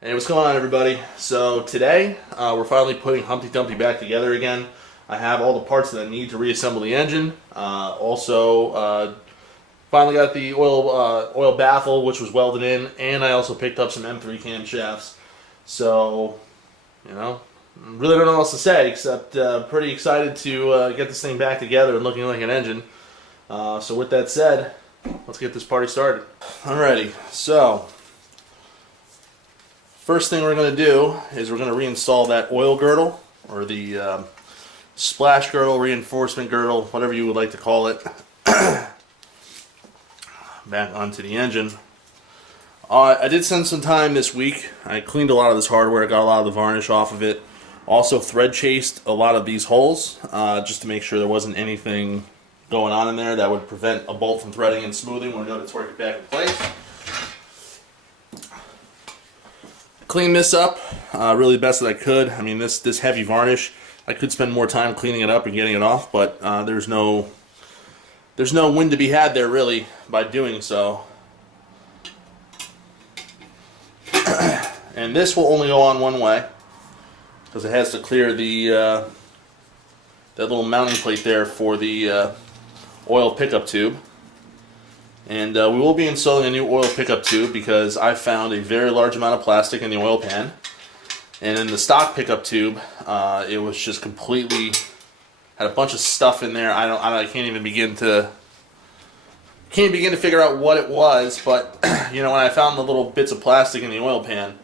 Hey, what's going on, everybody? So today we're finally putting Humpty Dumpty back together again. I have all the parts that I need to reassemble the engine. Finally got the oil baffle, which was welded in, and I also picked up some M3 camshafts. So, really don't know what else to say except pretty excited to get this thing back together and looking like an engine. So with that said, let's get this party started. Alrighty, so first thing we're going to do is we're going to reinstall that oil girdle, or the splash girdle, reinforcement girdle, whatever you would like to call it, back onto the engine. I did spend some time this week. I cleaned a lot of this hardware, got a lot of the varnish off of it. Also thread chased a lot of these holes just to make sure there wasn't anything going on in there that would prevent a bolt from threading and smoothing when I go to torque it back in place. Clean this up really the best that I could. I mean, this heavy varnish, I could spend more time cleaning it up and getting it off, but there's no win to be had there really by doing so. And this will only go on one way because it has to clear the that little mounting plate there for the oil pickup tube. And we will be installing a new oil pickup tube because I found a very large amount of plastic in the oil pan. And in the stock pickup tube, it was just completely, had a bunch of stuff in there. I can't even begin to figure out what it was. But when I found the little bits of plastic in the oil pan,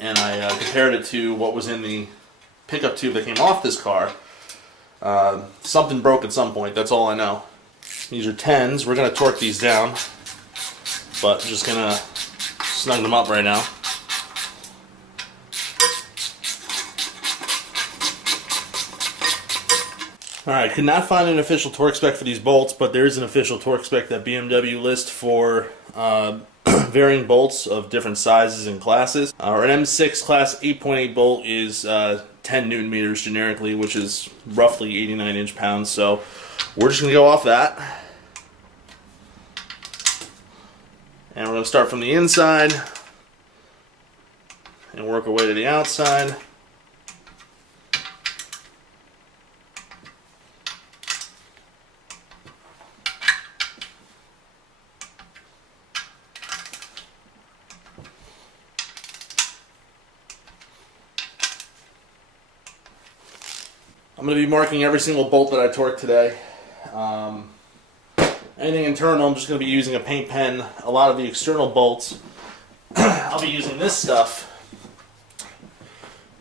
and I compared it to what was in the pickup tube that came off this car, something broke at some point. That's all I know. These are 10s. We're going to torque these down, but I'm just going to snug them up right now. Alright, could not find an official torque spec for these bolts, but there is an official torque spec that BMW lists for varying bolts of different sizes and classes. Our M6 class 8.8 bolt is 10 Newton meters generically, which is roughly 89 inch-pounds, so we're just going to go off that. And we're going to start from the inside and work our way to the outside. I'm going to be marking every single bolt that I torque today. Anything internal, I'm just going to be using a paint pen. A lot of the external bolts, I'll be using this stuff,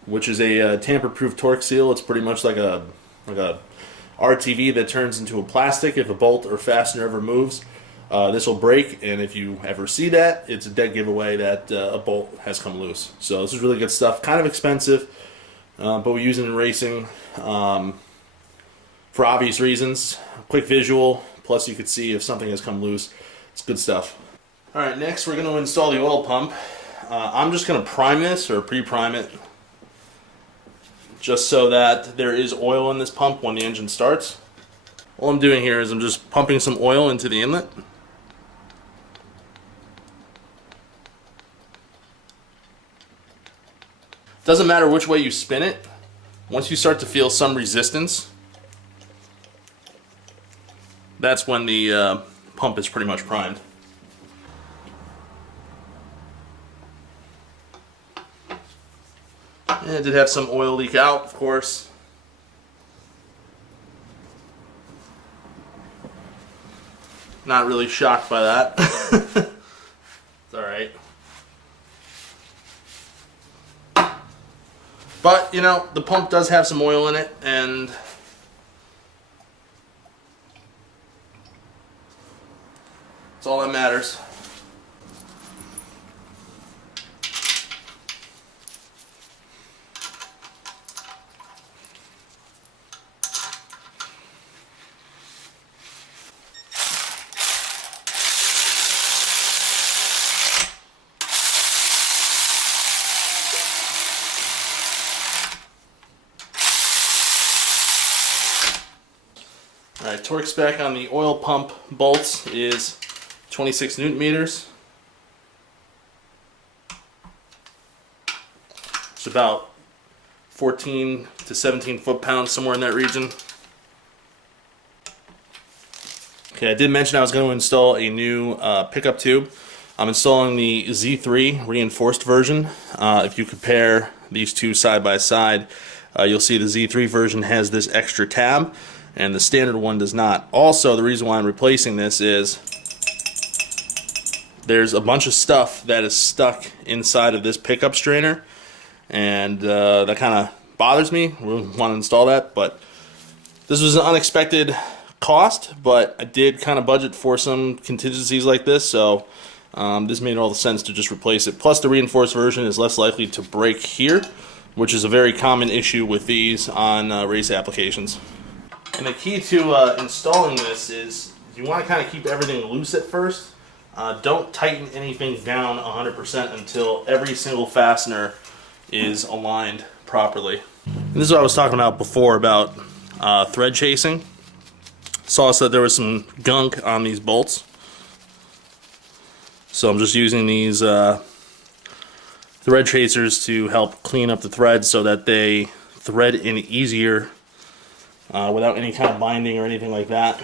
which is a tamper-proof torque seal. It's pretty much like a RTV that turns into a plastic if a bolt or fastener ever moves. This will break, and if you ever see that, it's a dead giveaway that a bolt has come loose. So this is really good stuff. Kind of expensive, but we use it in racing for obvious reasons. Quick visual, plus you could see if something has come loose. It's good stuff. Alright, next we're going to install the oil pump. I'm just going to prime this, or pre-prime it, just so that there is oil in this pump when the engine starts. All I'm doing here is I'm just pumping some oil into the inlet. Doesn't matter which way you spin it. Once you start to feel some resistance, that's when the pump is pretty much primed. And it did have some oil leak out, of course. Not really shocked by that. It's alright. But, the pump does have some oil in it, and that's all that matters. Alright, torque spec on the oil pump bolts is 26 Newton meters. It's about 14 to 17 foot-pounds, somewhere in that region. Okay, I did mention I was going to install a new pickup tube. I'm installing the Z3 reinforced version. If you compare these two side by side, you'll see the Z3 version has this extra tab, and the standard one does not. Also, the reason why I'm replacing this is there's a bunch of stuff that is stuck inside of this pickup strainer, and that kind of bothers me. We want to install that, but this was an unexpected cost, but I did kind of budget for some contingencies like this, so this made all the sense to just replace it. Plus, the reinforced version is less likely to break here, which is a very common issue with these on race applications. And the key to installing this is you want to kind of keep everything loose at first. Don't tighten anything down 100% until every single fastener is aligned properly. And this is what I was talking about before about thread chasing. Saw that there was some gunk on these bolts, so I'm just using these thread chasers to help clean up the threads so that they thread in easier without any kind of binding or anything like that.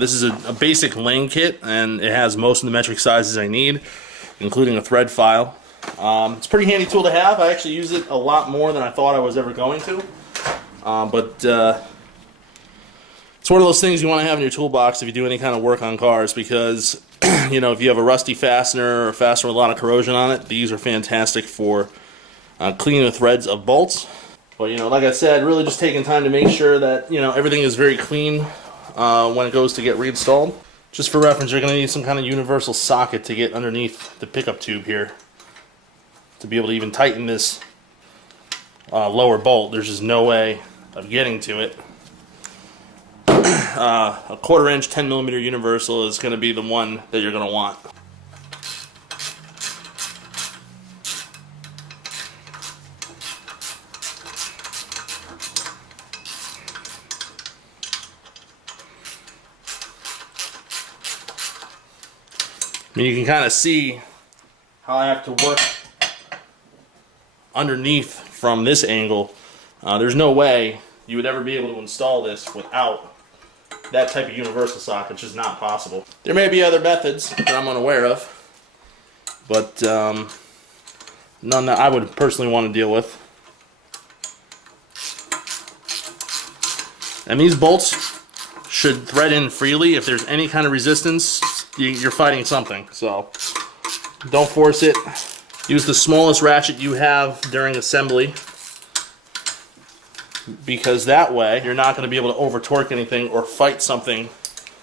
This is a basic lane kit, and it has most of the metric sizes I need, including a thread file. It's a pretty handy tool to have. I actually use it a lot more than I thought I was ever going to. But it's one of those things you want to have in your toolbox if you do any kind of work on cars, because you know, if you have a rusty fastener or a fastener with a lot of corrosion on it, these are fantastic for cleaning the threads of bolts. But you know, like I said, really just taking time to make sure that, you know, everything is very clean when it goes to get reinstalled. Just for reference, you're going to need some kind of universal socket to get underneath the pickup tube here to be able to even tighten this lower bolt. There's just no way of getting to it. A 1/4 inch 10mm universal is going to be the one that you're going to want. I mean, you can kind of see how I have to work underneath from this angle. There's no way you would ever be able to install this without that type of universal socket. It's just not possible. There may be other methods that I'm unaware of, but none that I would personally want to deal with. And these bolts should thread in freely. If there's any kind of resistance, you're fighting something. So don't force it. Use the smallest ratchet you have during assembly, because that way you're not going to be able to over torque anything or fight something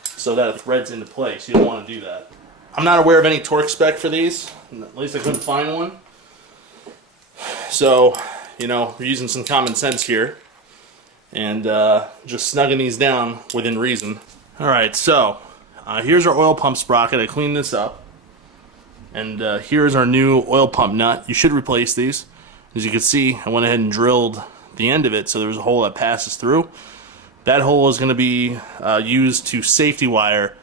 so that it threads into place. You don't want to do that. I'm not aware of any torque spec for these. At least I couldn't find one. So, you know, we're using some common sense here and just snugging these down within reason. Alright, so here's our oil pump sprocket. I cleaned this up. And here's our new oil pump nut. You should replace these. As you can see, I went ahead and drilled the end of it, so there's a hole that passes through. That hole is going to be used to safety wire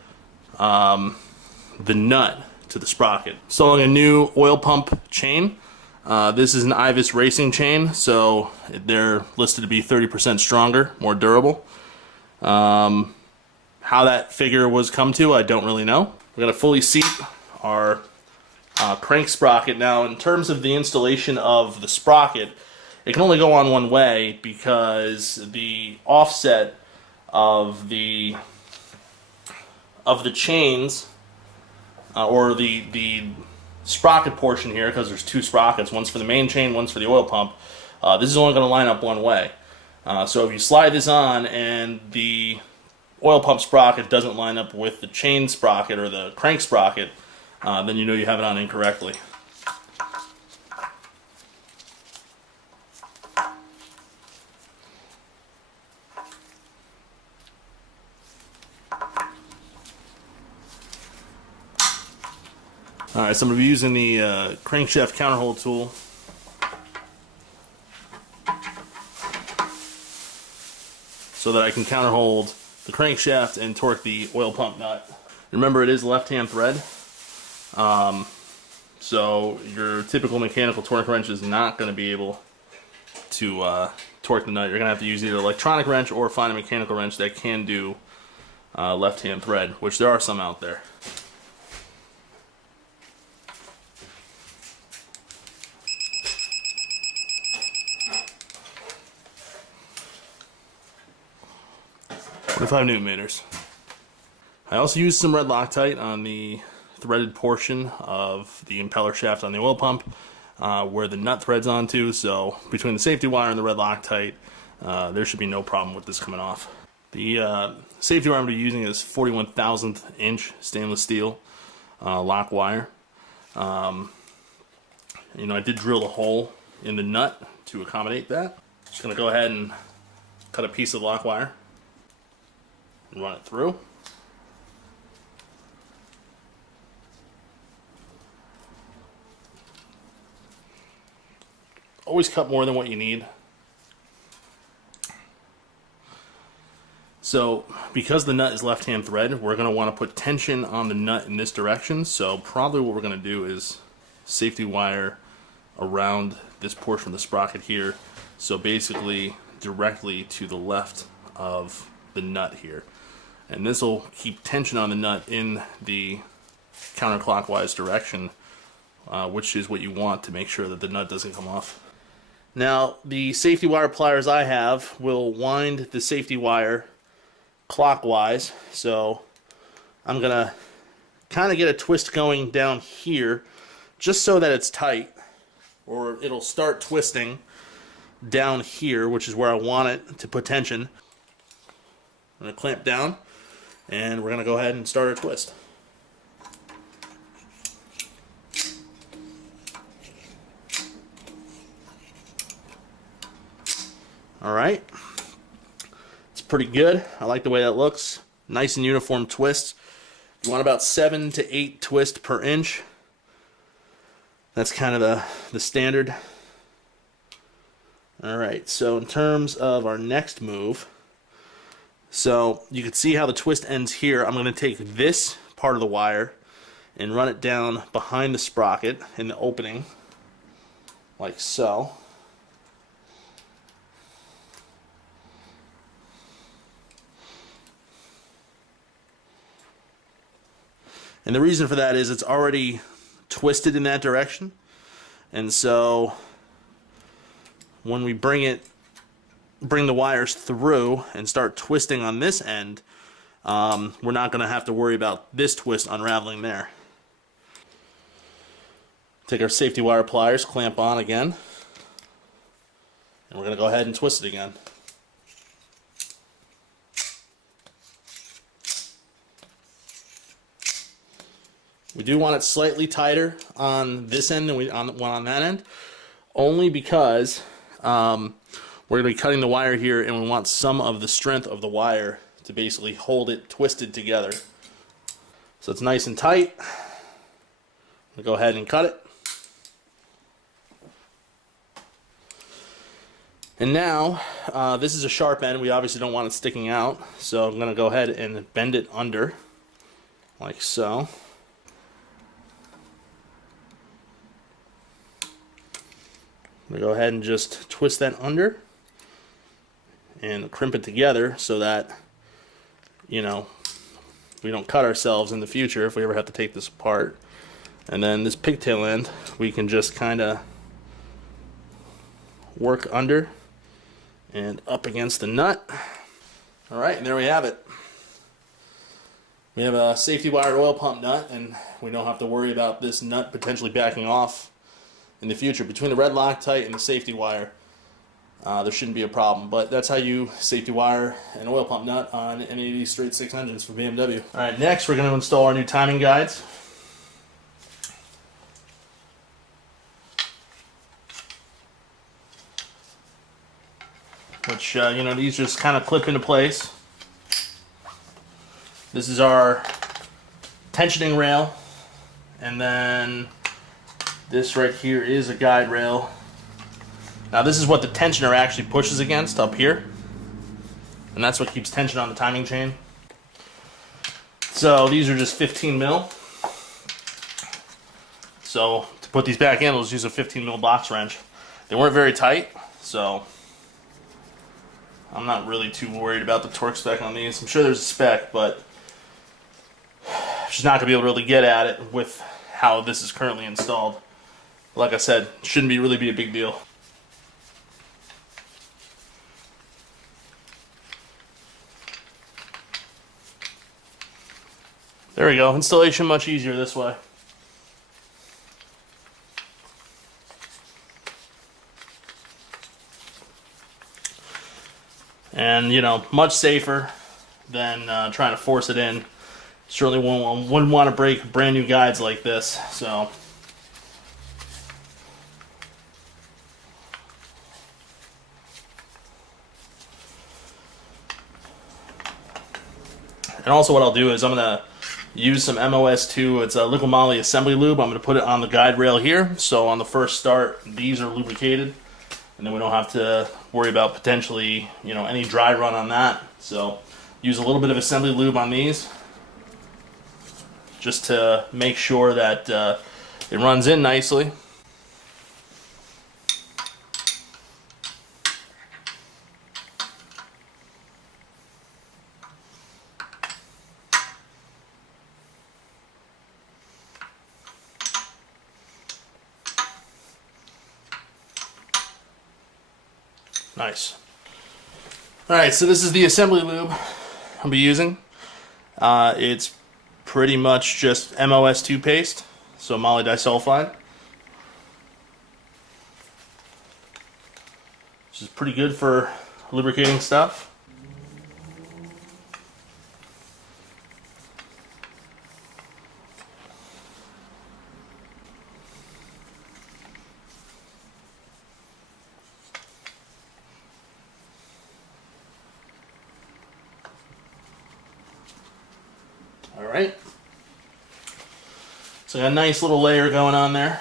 the nut to the sprocket. Installing a new oil pump chain. This is an IWIS Racing chain, so they're listed to be 30% stronger, more durable. How that figure was come to, I don't really know. We're going to fully seat our crank sprocket. Now, in terms of the installation of the sprocket, it can only go on one way because the offset of the chains or the sprocket portion here, because there's two sprockets, one's for the main chain, one's for the oil pump. This is only going to line up one way. So if you slide this on and the oil pump sprocket doesn't line up with the chain sprocket or the crank sprocket, then you know you have it on incorrectly. Alright, so I'm going to be using the crankshaft counterhole tool. So that I can counterhold the crankshaft and torque the oil pump nut. Remember, it is left-hand thread. So your typical mechanical torque wrench is not going to be able to torque the nut. You're going to have to use either an electronic wrench or find a mechanical wrench that can do left-hand thread, which there are some out there. $5 Nm. I also used some red Loctite on the threaded portion of the impeller shaft on the oil pump where the nut threads onto, so between the safety wire and the red Loctite there should be no problem with this coming off. The safety wire I'm going to be using is 41,000th inch stainless steel lock wire. I did drill a hole in the nut to accommodate that. Just going to go ahead and cut a piece of lock wire and run it through. Always cut more than what you need. So because the nut is left-hand thread, we're going to want to put tension on the nut in this direction. So probably what we're going to do is safety wire around this portion of the sprocket here. So basically directly to the left of the nut here. And this will keep tension on the nut in the counterclockwise direction, which is what you want to make sure that the nut doesn't come off. Now, the safety wire pliers I have will wind the safety wire clockwise, so I'm going to kind of get a twist going down here just so that it's tight, or it'll start twisting down here, which is where I want it to put tension. I'm going to clamp down, and we're going to go ahead and start our twist. Alright, it's pretty good. I like the way that looks. Nice and uniform twist. You want about 7 to 8 twists per inch. That's kind of the standard. Alright, so in terms of our next move, so you can see how the twist ends here. I'm going to take this part of the wire and run it down behind the sprocket in the opening, like so. And the reason for that is it's already twisted in that direction. And so when we bring the wires through and start twisting on this end, we're not going to have to worry about this twist unraveling there. Take our safety wire pliers, clamp on again, and we're going to go ahead and twist it again. We do want it slightly tighter on this end than on that end, only because we're going to be cutting the wire here, and we want some of the strength of the wire to basically hold it twisted together. So it's nice and tight. We'll go ahead and cut it. And now, this is a sharp end. We obviously don't want it sticking out, so I'm going to go ahead and bend it under, like so. I'm going to go ahead and just twist that under and crimp it together so that, we don't cut ourselves in the future if we ever have to take this apart. And then this pigtail end, we can just kind of work under and up against the nut. Alright, and there we have it. We have a safety wired oil pump nut, and we don't have to worry about this nut potentially backing off in the future. Between the red Loctite and the safety wire, there shouldn't be a problem. But that's how you safety wire an oil pump nut on any of these straight 6 engines from BMW. Alright, next we're going to install our new timing guides. Which, these just kind of clip into place. This is our tensioning rail, and then this right here is a guide rail. Now this is what the tensioner actually pushes against up here, and that's what keeps tension on the timing chain. So these are just 15 mil. So to put these back in, let's use a 15 mil box wrench. They weren't very tight, so I'm not really too worried about the torque spec on these. I'm sure there's a spec, but I'm just not going to be able to really get at it with how this is currently installed. Like I said, shouldn't really be a big deal. There we go. Installation much easier this way. And, you know, much safer than trying to force it in. Certainly wouldn't want to break brand new guides like this. So, and also what I'll do is I'm going to use some MOS2. It's a liquid moly assembly lube. I'm going to put it on the guide rail here. So on the first start, these are lubricated. And then we don't have to worry about potentially, you know, any dry run on that. So use a little bit of assembly lube on these just to make sure that it runs in nicely. Nice. Alright, so this is the assembly lube I'll be using. It's pretty much just MOS2 paste, so moly disulfide. Which is pretty good for lubricating stuff. Alright, so got a nice little layer going on there.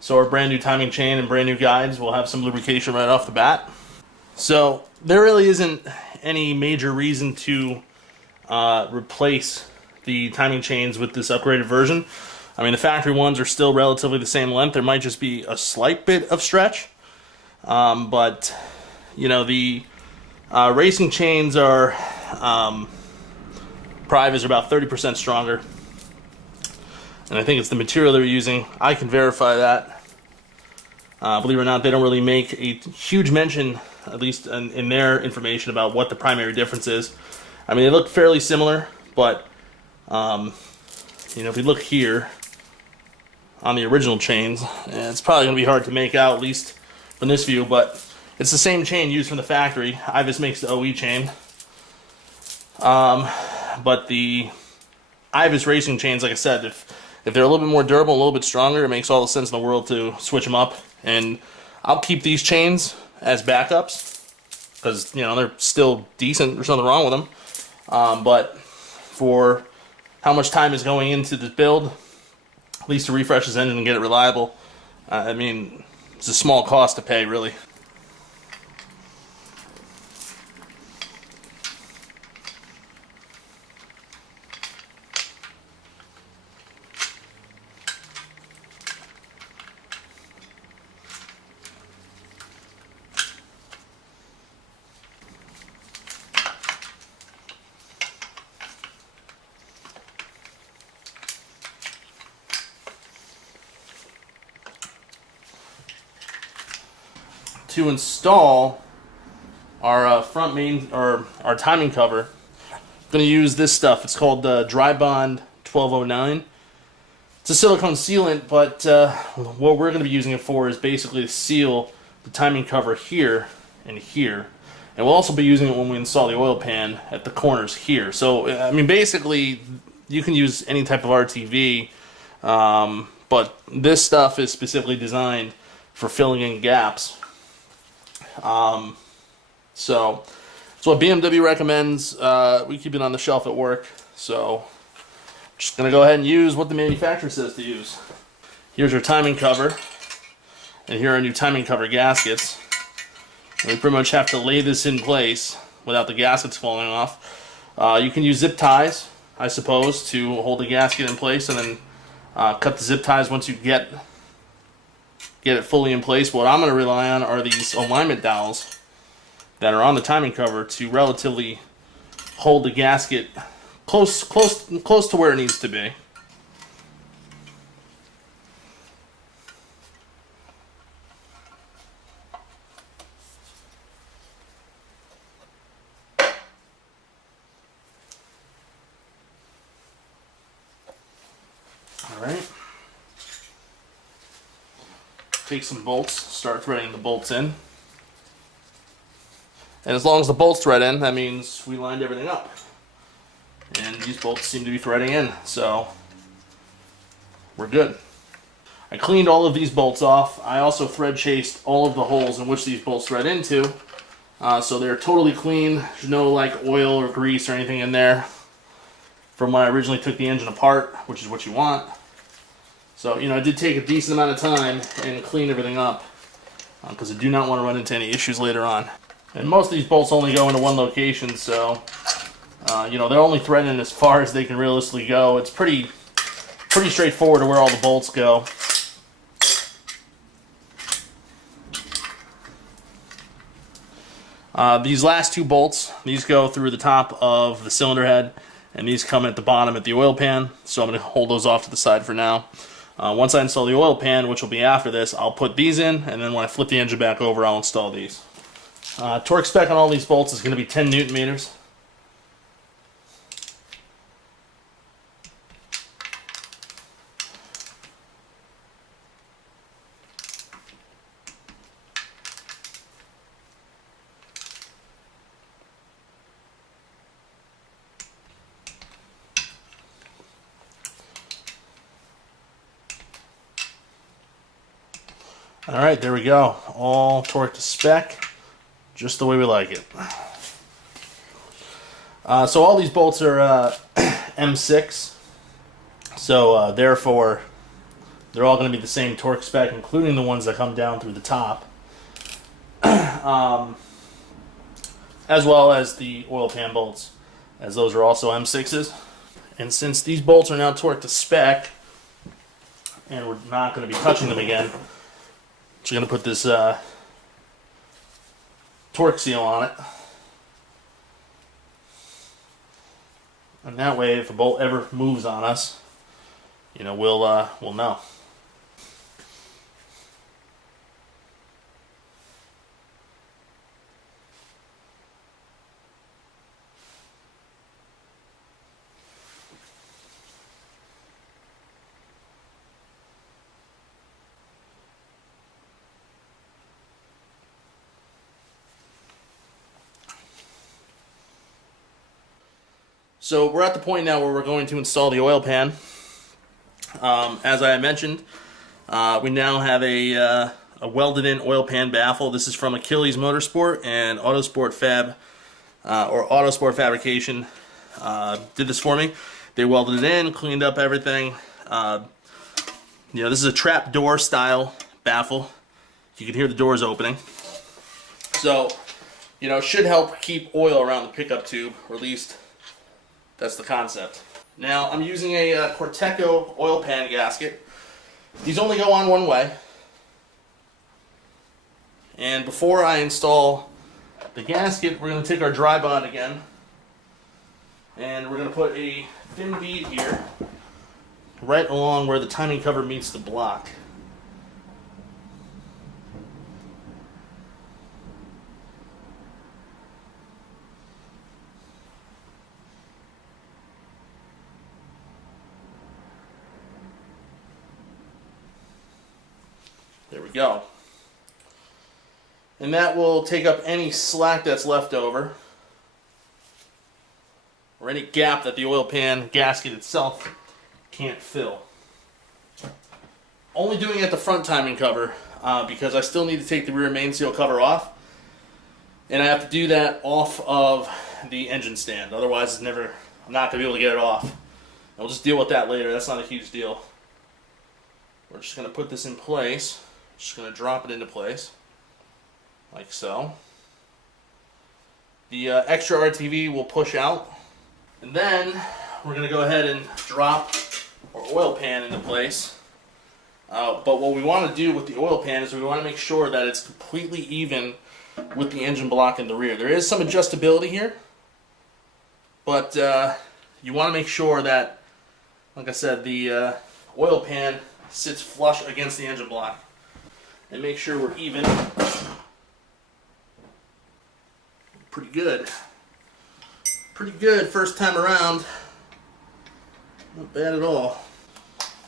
So our brand new timing chain and brand new guides will have some lubrication right off the bat. So there really isn't any major reason to replace the timing chains with this upgraded version. I mean, the factory ones are still relatively the same length. There might just be a slight bit of stretch. But, you know, the racing chains are... Prive is about 30% stronger, and I think it's the material they're using. I can verify that. Believe it or not, they don't really make a huge mention, at least in their information, about what the primary difference is. I mean, they look fairly similar, but you know, if we look here on the original chains, it's probably going to be hard to make out, at least from this view, but it's the same chain used from the factory. IWIS makes the OE chain. But the IWIS Racing chains, like I said, if they're a little bit more durable, a little bit stronger, it makes all the sense in the world to switch them up. And I'll keep these chains as backups because, you know, they're still decent. There's nothing wrong with them. But for how much time is going into this build, at least to refresh this engine and get it reliable, I mean, it's a small cost to pay, really. To install our front main, or our timing cover, I'm going to use this stuff. It's called Dry Bond 1209. It's a silicone sealant, but what we're going to be using it for is basically to seal the timing cover here and here. And we'll also be using it when we install the oil pan at the corners here. So, I mean, basically, you can use any type of RTV, but this stuff is specifically designed for filling in gaps. So it's what BMW recommends. We keep it on the shelf at work, so I'm just gonna go ahead and use what the manufacturer says to use. Here's our timing cover, and here are our new timing cover gaskets. And we pretty much have to lay this in place without the gaskets falling off. You can use zip ties, I suppose, to hold the gasket in place, and then cut the zip ties once you get it fully in place. What I'm going to rely on are these alignment dowels that are on the timing cover to relatively hold the gasket close to where it needs to be. Alright. Take some bolts, start threading the bolts in. And as long as the bolts thread in, that means we lined everything up. And these bolts seem to be threading in, so we're good. I cleaned all of these bolts off. I also thread chased all of the holes in which these bolts thread into. So they're totally clean. There's no like oil or grease or anything in there from when I originally took the engine apart, which is what you want. So, you know, I did take a decent amount of time and clean everything up because I do not want to run into any issues later on. And most of these bolts only go into one location, so you know, they're only threading as far as they can realistically go. It's pretty straightforward to where all the bolts go. These last two bolts, these go through the top of the cylinder head, and these come at the bottom at the oil pan, so I'm going to hold those off to the side for now. Once I install the oil pan, which will be after this, I'll put these in, and then when I flip the engine back over, I'll install these. Torque spec on all these bolts is going to be 10 Newton meters. Alright, there we go. All torqued to spec, just the way we like it. So all these bolts are M6, so therefore they're all going to be the same torque spec, including the ones that come down through the top, as well as the oil pan bolts, as those are also M6s. And since these bolts are now torqued to spec, and we're not going to be touching them again, just going to put this torque seal on it. And that way, if a bolt ever moves on us, you know, we'll know. So we're at the point now where we're going to install the oil pan. As I mentioned, we now have a welded-in oil pan baffle. This is from Achilles Motorsport and Autosport Fabrication. Did this for me. They welded it in, cleaned up everything. You know, this is a trap door style baffle. You can hear the doors opening. So, you know, it should help keep oil around the pickup tube, or at least that's the concept. Now, I'm using a Corteco oil pan gasket. These only go on one way. And before I install the gasket, we're going to take our dry bond again. And we're going to put a thin bead here, right along where the timing cover meets the block. There we go. And that will take up any slack that's left over, or any gap that the oil pan gasket itself can't fill. Only doing it at the front timing cover because I still need to take the rear main seal cover off, and I have to do that off of the engine stand. Otherwise, I'm not going to be able to get it off. And we'll just deal with that later. That's not a huge deal. We're just going to put this in place. Just going to drop it into place, like so. The extra RTV will push out, and then we're going to go ahead and drop our oil pan into place. But what we want to do with the oil pan is we want to make sure that it's completely even with the engine block in the rear. There is some adjustability here, but you want to make sure that, like I said, the oil pan sits flush against the engine block. And make sure we're even. Pretty good. Pretty good first time around. Not bad at all.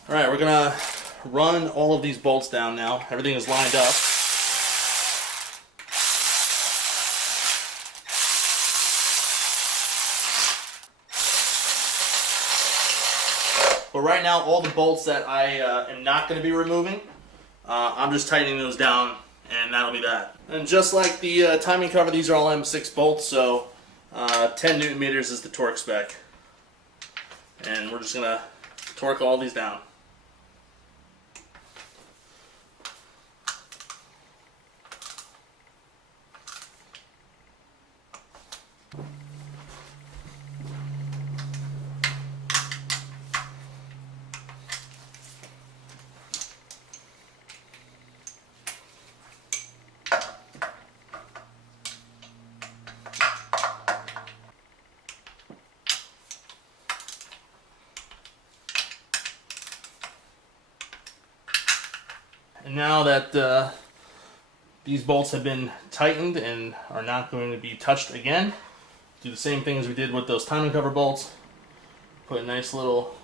Alright, we're going to run all of these bolts down now. Everything is lined up. But right now, all the bolts that I am not going to be removing, I'm just tightening those down, and that'll be that. And just like the timing cover, these are all M6 bolts, so 10 Newton meters is the torque spec. And we're just going to torque all these down. And now that these bolts have been tightened and are not going to be touched again, do the same thing as we did with those timing cover bolts. Put a nice little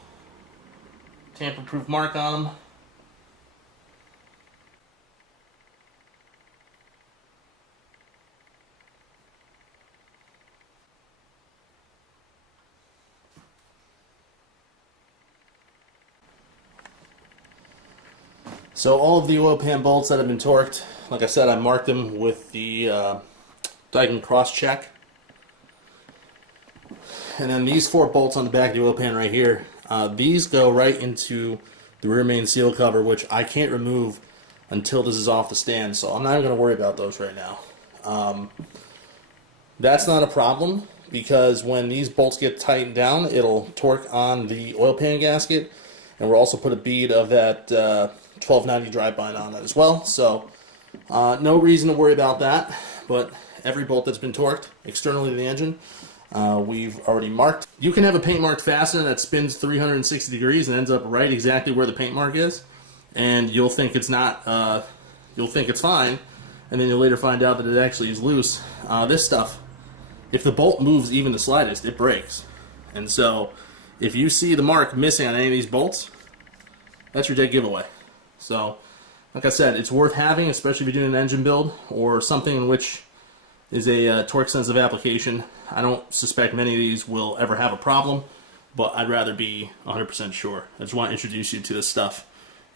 tamper-proof mark on them. So all of the oil pan bolts that have been torqued, like I said, I marked them with the diagonal cross check. And then these 4 bolts on the back of the oil pan right here, these go right into the rear main seal cover, which I can't remove until this is off the stand, so I'm not even going to worry about those right now. That's not a problem, because when these bolts get tightened down, it'll torque on the oil pan gasket, and we'll also put a bead of that 1290 drive bind on it as well, so no reason to worry about that. But every bolt that's been torqued externally to the engine, we've already marked. You can have a paint marked fastener that spins 360 degrees and ends up right exactly where the paint mark is, and you'll think it's not, you'll think it's fine, and then you'll later find out that it actually is loose. This stuff, if the bolt moves even the slightest, it breaks. And so if you see the mark missing on any of these bolts, that's your dead giveaway. So, like I said, it's worth having, especially if you're doing an engine build or something in which is a torque-sensitive application. I don't suspect many of these will ever have a problem, but I'd rather be 100% sure. I just want to introduce you to this stuff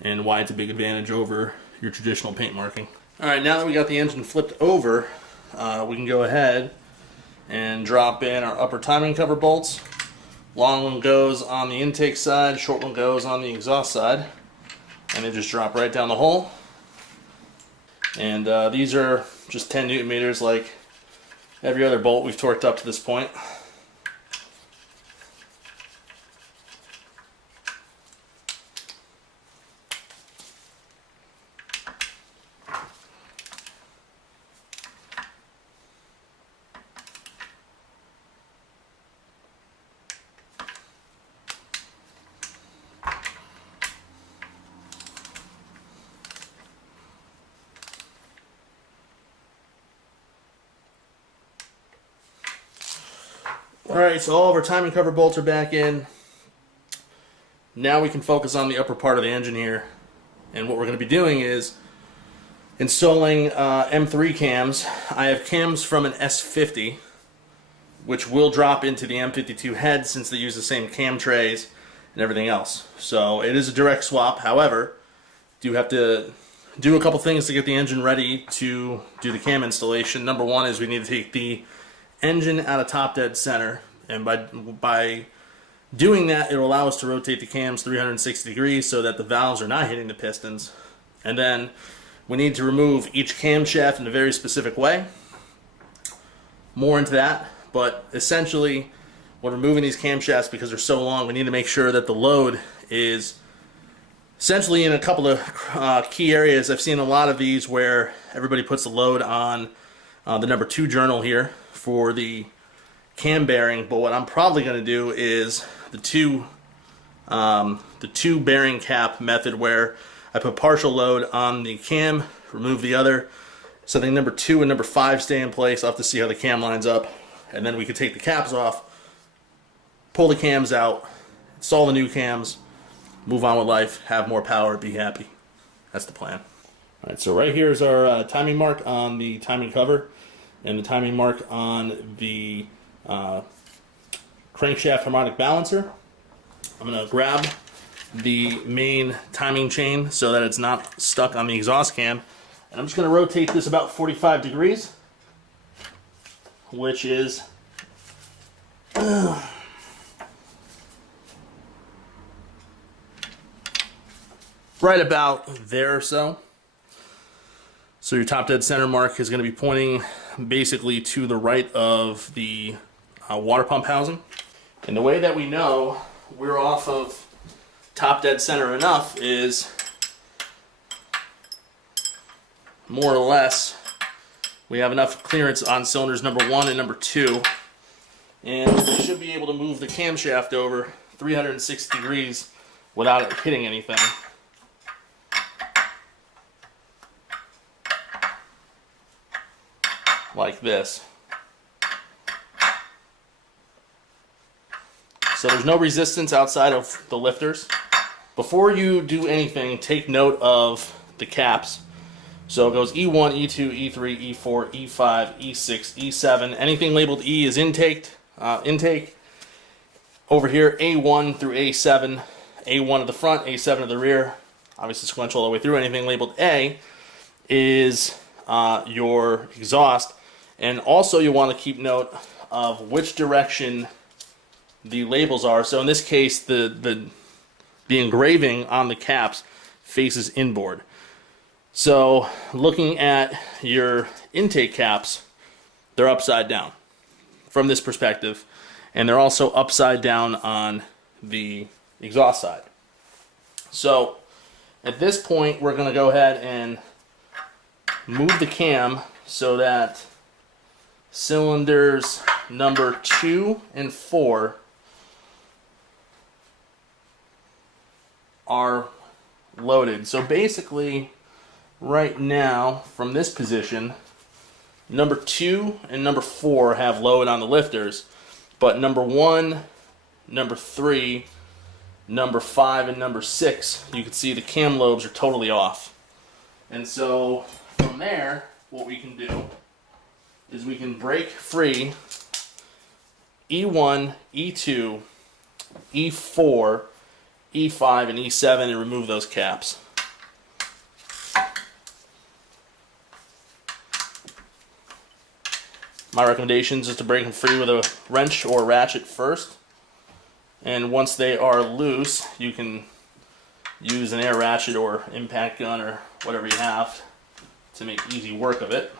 and why it's a big advantage over your traditional paint marking. Alright, now that we got the engine flipped over, we can go ahead and drop in our upper timing cover bolts. Long one goes on the intake side, short one goes on the exhaust side. And they just drop right down the hole. And these are just 10 Newton meters like every other bolt we've torqued up to this point. Alright, so all of our timing cover bolts are back in. Now we can focus on the upper part of the engine here. And what we're going to be doing is installing M3 cams. I have cams from an S50, which will drop into the M52 head since they use the same cam trays and everything else. So it is a direct swap. However, do have to do a couple things to get the engine ready to do the cam installation. Number one is we need to take the engine out of top dead center, and by doing that, it will allow us to rotate the cams 360 degrees so that the valves are not hitting the pistons. And then we need to remove each camshaft in a very specific way. More into that, but essentially when removing these camshafts, because they're so long, we need to make sure that the load is essentially in a couple of key areas. I've seen a lot of these where everybody puts the load on the number 2 journal here for the cam bearing, but what I'm probably going to do is the two bearing cap method, where I put partial load on the cam, remove the other, so I think number 2 and number 5 stay in place. I'll have to see how the cam lines up, and then we can take the caps off, pull the cams out, install the new cams, move on with life, have more power, be happy. That's the plan. Alright, so right here is our timing mark on the timing cover, and the timing mark on the crankshaft harmonic balancer. I'm going to grab the main timing chain so that it's not stuck on the exhaust cam, and I'm just going to rotate this about 45 degrees, which is right about there or so. So your top dead center mark is going to be pointing basically to the right of the water pump housing. And the way that we know we're off of top dead center enough is more or less we have enough clearance on cylinders number 1 and number 2, and we should be able to move the camshaft over 360 degrees without it hitting anything. Like this. So there's no resistance outside of the lifters. Before you do anything, take note of the caps. So it goes E1, E2, E3, E4, E5, E6, E7. Anything labeled E is intake. Over here, A1 through A7. A1 at the front, A7 at the rear. Obviously sequential all the way through. Anything labeled A is your exhaust. And also you want to keep note of which direction the labels are. So in this case, the engraving on the caps faces inboard. So looking at your intake caps, they're upside down from this perspective, and they're also upside down on the exhaust side. So at this point, we're going to go ahead and move the cam so that cylinders number 2 and 4 are loaded. So basically, right now, from this position, number 2 and number 4 have load on the lifters, but number 1, number 3, number 5, and number 6, you can see the cam lobes are totally off. And so from there, what we can do is we can break free E1, E2, E4, E5, and E7 and remove those caps. My recommendation is to break them free with a wrench or ratchet first, and once they are loose, you can use an air ratchet or impact gun or whatever you have to make easy work of it.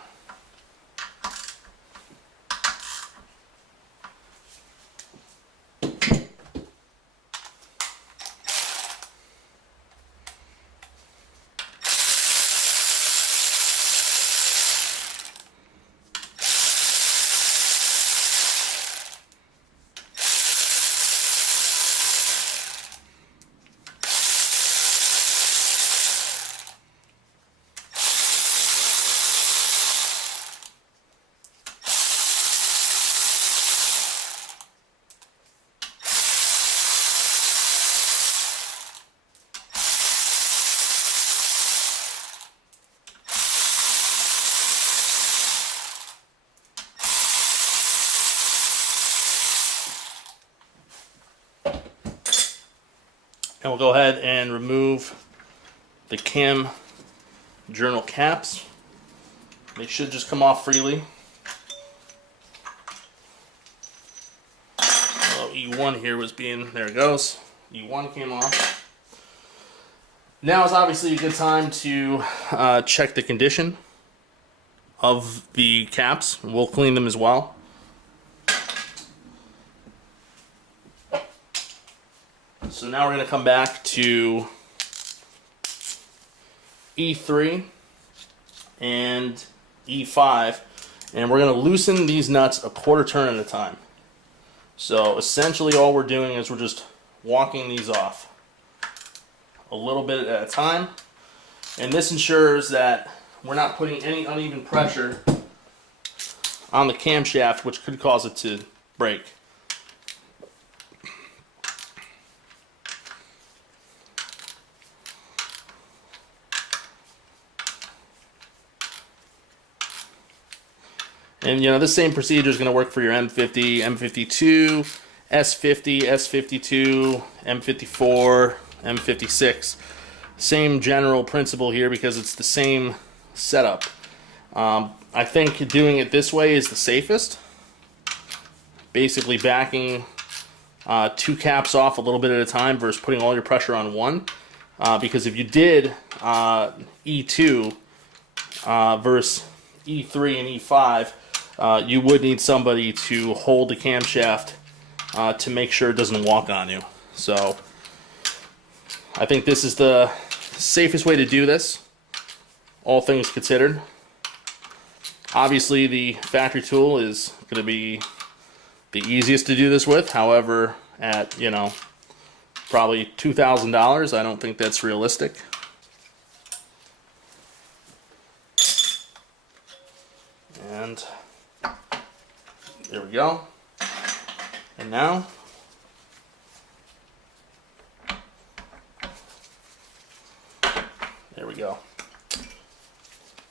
And we'll go ahead and remove the cam journal caps. They should just come off freely. Well, E1 here was being, there it goes. E1 came off. Now is obviously a good time to check the condition of the caps. We'll clean them as well. So now we're going to come back to E3 and E5, and we're going to loosen these nuts a quarter turn at a time. So essentially all we're doing is we're just walking these off a little bit at a time, and this ensures that we're not putting any uneven pressure on the camshaft, which could cause it to break. And you know, this same procedure is going to work for your M50, M52, S50, S52, M54, M56. Same general principle here because it's the same setup. I think doing it this way is the safest. Basically backing two caps off a little bit at a time versus putting all your pressure on one. Because if you did E2 versus E3 and E5, you would need somebody to hold the camshaft to make sure it doesn't walk on you. So I think this is the safest way to do this, all things considered. Obviously the factory tool is going to be the easiest to do this with. However, at, you know, probably $2,000, I don't think that's realistic. And there we go. And now there we go.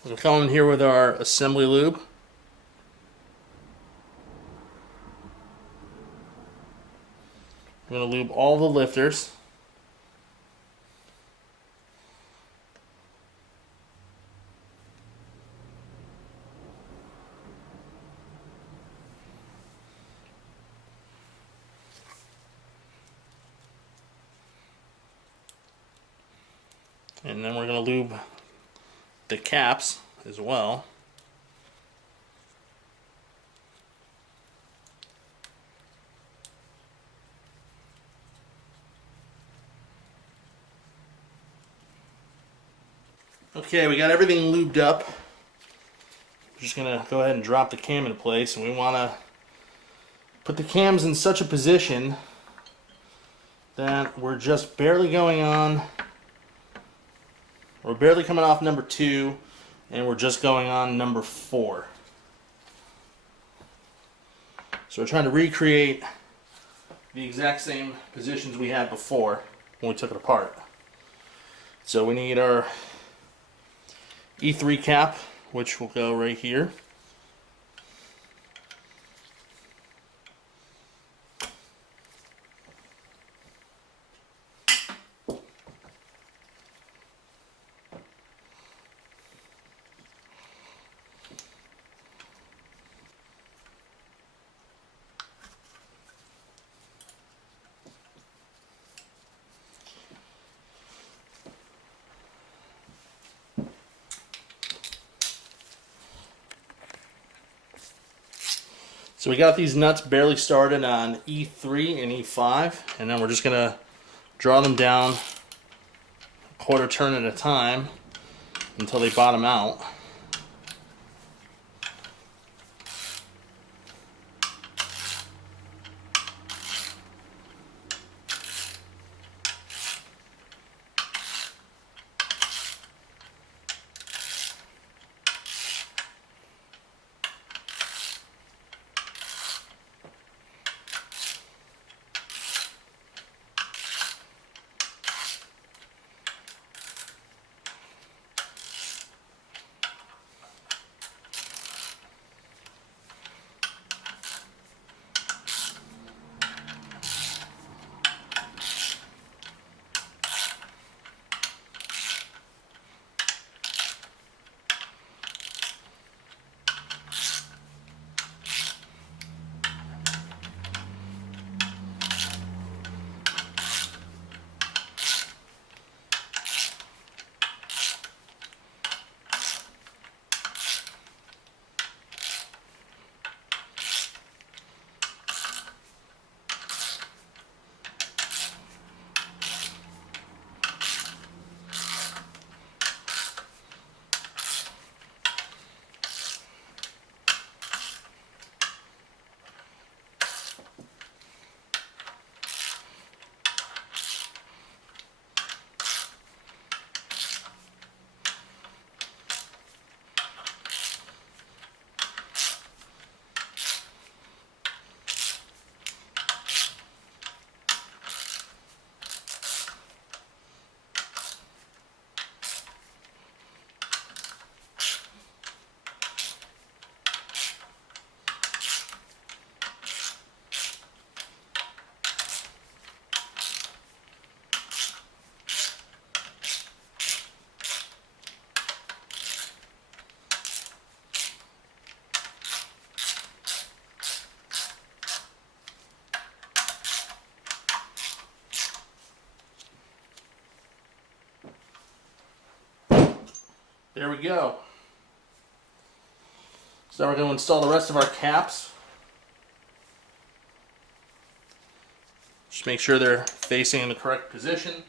We'll come in here with our assembly lube. I'm going to lube all the lifters. And then we're going to lube the caps as well. Okay, we got everything lubed up. We're just going to go ahead and drop the cam into place, and we want to put the cams in such a position that we're just barely going on. We're barely coming off number 2, and we're just going on number 4. So we're trying to recreate the exact same positions we had before when we took it apart. So we need our E3 cap, which will go right here. So we got these nuts barely started on E3 and E5, and then we're just going to draw them down a quarter turn at a time until they bottom out. There we go. So now we're going to install the rest of our caps. Just make sure they're facing in the correct position.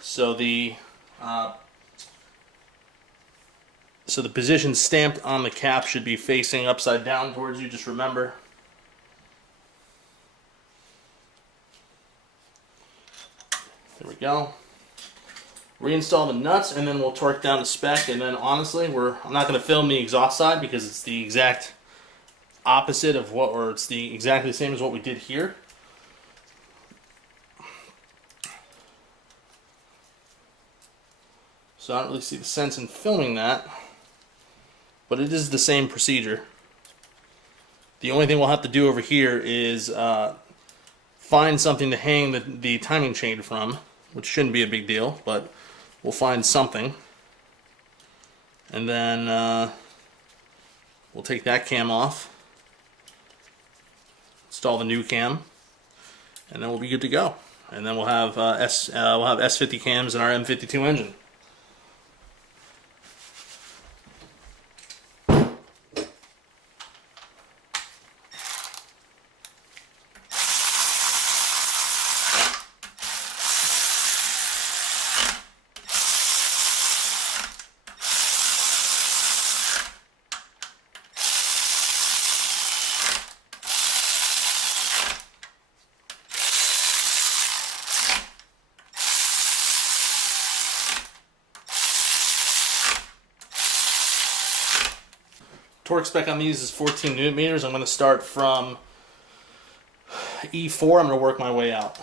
So the position stamped on the cap should be facing upside down towards you, just remember. There we go. Reinstall the nuts and then we'll torque down the spec, and then honestly I'm not going to film the exhaust side because it's the exact opposite of what, or it's exactly the same as what we did here. So I don't really see the sense in filming that, but it is the same procedure. The only thing we'll have to do over here is find something to hang the timing chain from, which shouldn't be a big deal, but we'll find something. And then we'll take that cam off, install the new cam, and then we'll be good to go. And then we'll have S50 cams in our M52 engine. Torque spec on these is 14 Newton meters. I'm going to start from E4. I'm going to work my way out.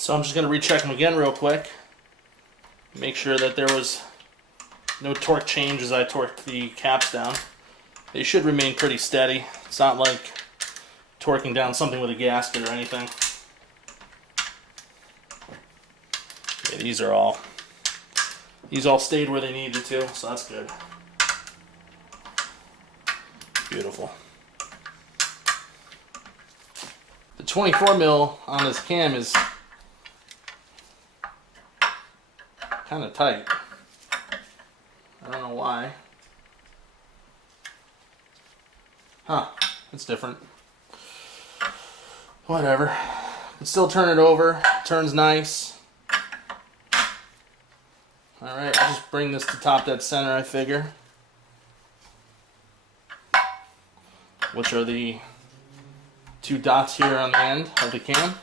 So I'm just going to recheck them again real quick. Make sure that there was no torque change as I torqued the caps down. They should remain pretty steady. It's not like torquing down something with a gasket or anything. Yeah, these all stayed where they needed to, so that's good. Beautiful. The 24 mil on this cam is kind of tight. I don't know why. Huh, it's different. Whatever. Can still turn it over. Turns nice. Alright, I'll just bring this to top dead center, I figure. Which are the two dots here on the end of the cam.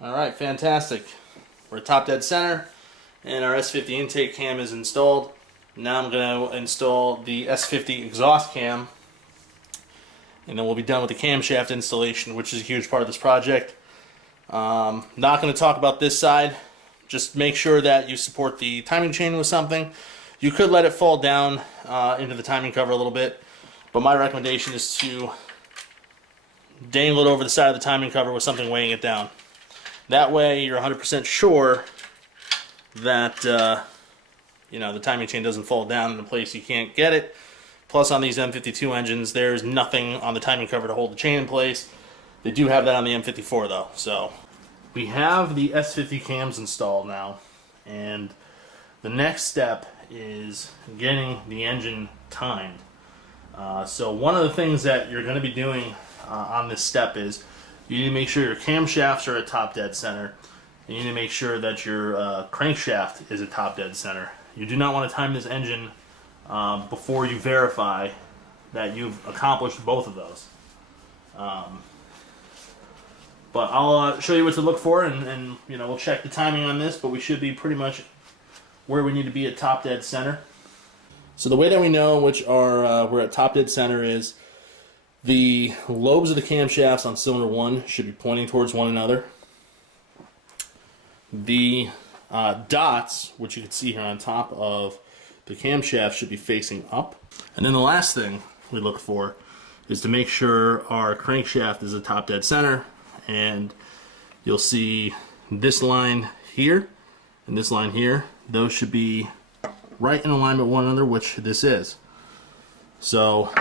Alright, fantastic. We're at top dead center. And our S50 intake cam is installed. Now I'm going to install the S50 exhaust cam, and then we'll be done with the camshaft installation, which is a huge part of this project. Not going to talk about this side. Just make sure that you support the timing chain with something. You could let it fall down into the timing cover a little bit, but my recommendation is to dangle it over the side of the timing cover with something weighing it down. That way you're 100% sure that the timing chain doesn't fall down in a place you can't get it. Plus, on these M52 engines, there's nothing on the timing cover to hold the chain in place. They do have that on the M54 though. So we have the S50 cams installed now, and the next step is getting the engine timed. So one of the things that you're going to be doing on this step is you need to make sure your camshafts are at top dead center. You need to make sure that your crankshaft is at top dead center. You do not want to time this engine before you verify that you've accomplished both of those. But I'll show you what to look for, and you know, we'll check the timing on this, but we should be pretty much where we need to be at top dead center. So the way that we know which are we're at top dead center is the lobes of the camshafts on cylinder 1 should be pointing towards one another. The dots, which you can see here on top of the camshaft, should be facing up. And then the last thing we look for is to make sure our crankshaft is at top dead center, and you'll see this line here and this line here. Those should be right in alignment with one another, which this is. So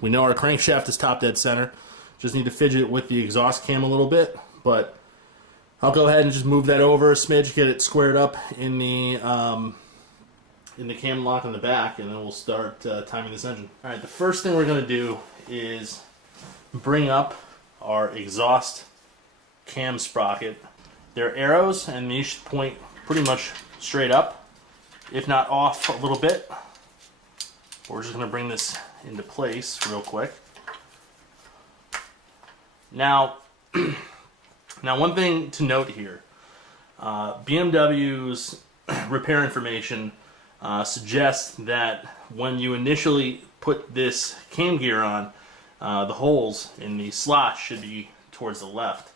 we know our crankshaft is top dead center. Just need to fidget with the exhaust cam a little bit, but I'll go ahead and just move that over a smidge, get it squared up in the cam lock on the back, and then we'll start timing this engine. All right, the first thing we're going to do is bring up our exhaust cam sprocket. They're arrows, and these should point pretty much straight up, if not off a little bit. We're just going to bring this into place real quick. Now, one thing to note here, BMW's repair information suggests that when you initially put this cam gear on, the holes in the slot should be towards the left.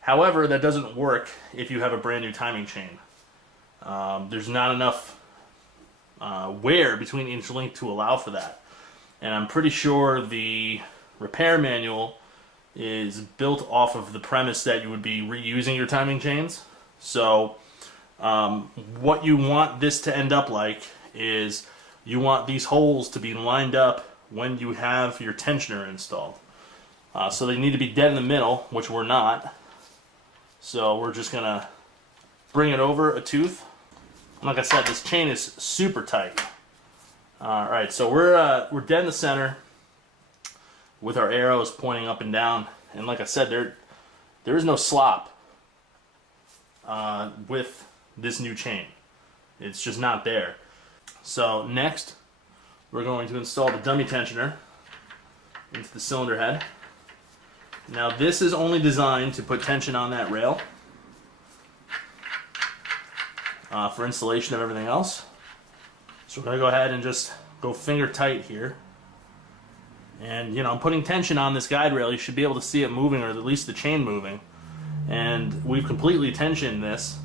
However, that doesn't work if you have a brand new timing chain. There's not enough wear between each link to allow for that. And I'm pretty sure the repair manual is built off of the premise that you would be reusing your timing chains. So what you want this to end up like is you want these holes to be lined up when you have your tensioner installed. So they need to be dead in the middle, which we're not. So we're just going to bring it over a tooth. Like I said, this chain is super tight. Alright, so we're dead in the center with our arrows pointing up and down. And like I said, there is no slop with this new chain. It's just not there. So next, we're going to install the dummy tensioner into the cylinder head. Now this is only designed to put tension on that rail for installation of everything else. So we're going to go ahead and just go finger tight here. And you know, I'm putting tension on this guide rail. You should be able to see it moving, or at least the chain moving. And we've completely tensioned this.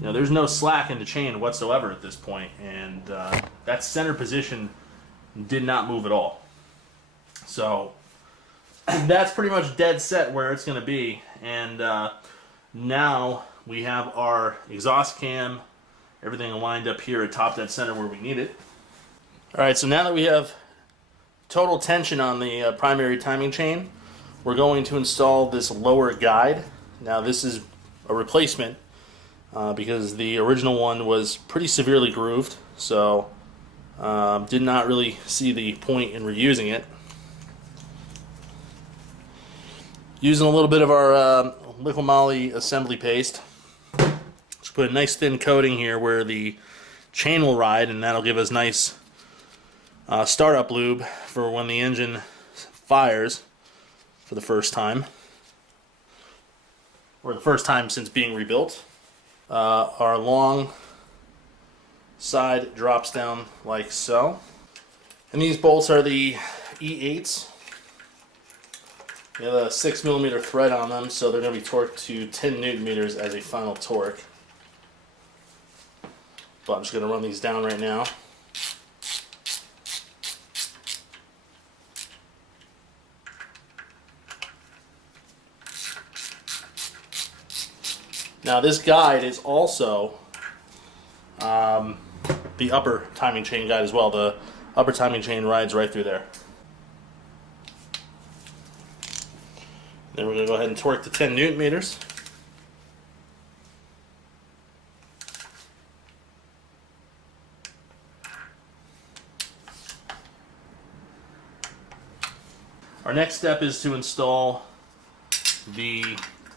You know, there's no slack in the chain whatsoever at this point, and that center position did not move at all. So that's pretty much dead set where it's going to be. And now we have our exhaust cam, everything lined up here at top dead center where we need it. Alright, so now that we have total tension on the primary timing chain, we're going to install this lower guide. Now this is a replacement because the original one was pretty severely grooved, so did not really see the point in reusing it. Using a little bit of our liquid moly assembly paste. Just put a nice thin coating here where the chain will ride, and that'll give us nice startup lube for when the engine fires for the first time, or the first time since being rebuilt. Our long side drops down like so, and these bolts are the E8s. They have a 6mm thread on them, so they're going to be torqued to 10 Newton meters as a final torque. But I'm just going to run these down right now. Now this guide is also the upper timing chain guide as well. The upper timing chain rides right through there. Then we're going to go ahead and torque to 10 Newton meters. Our next step is to install the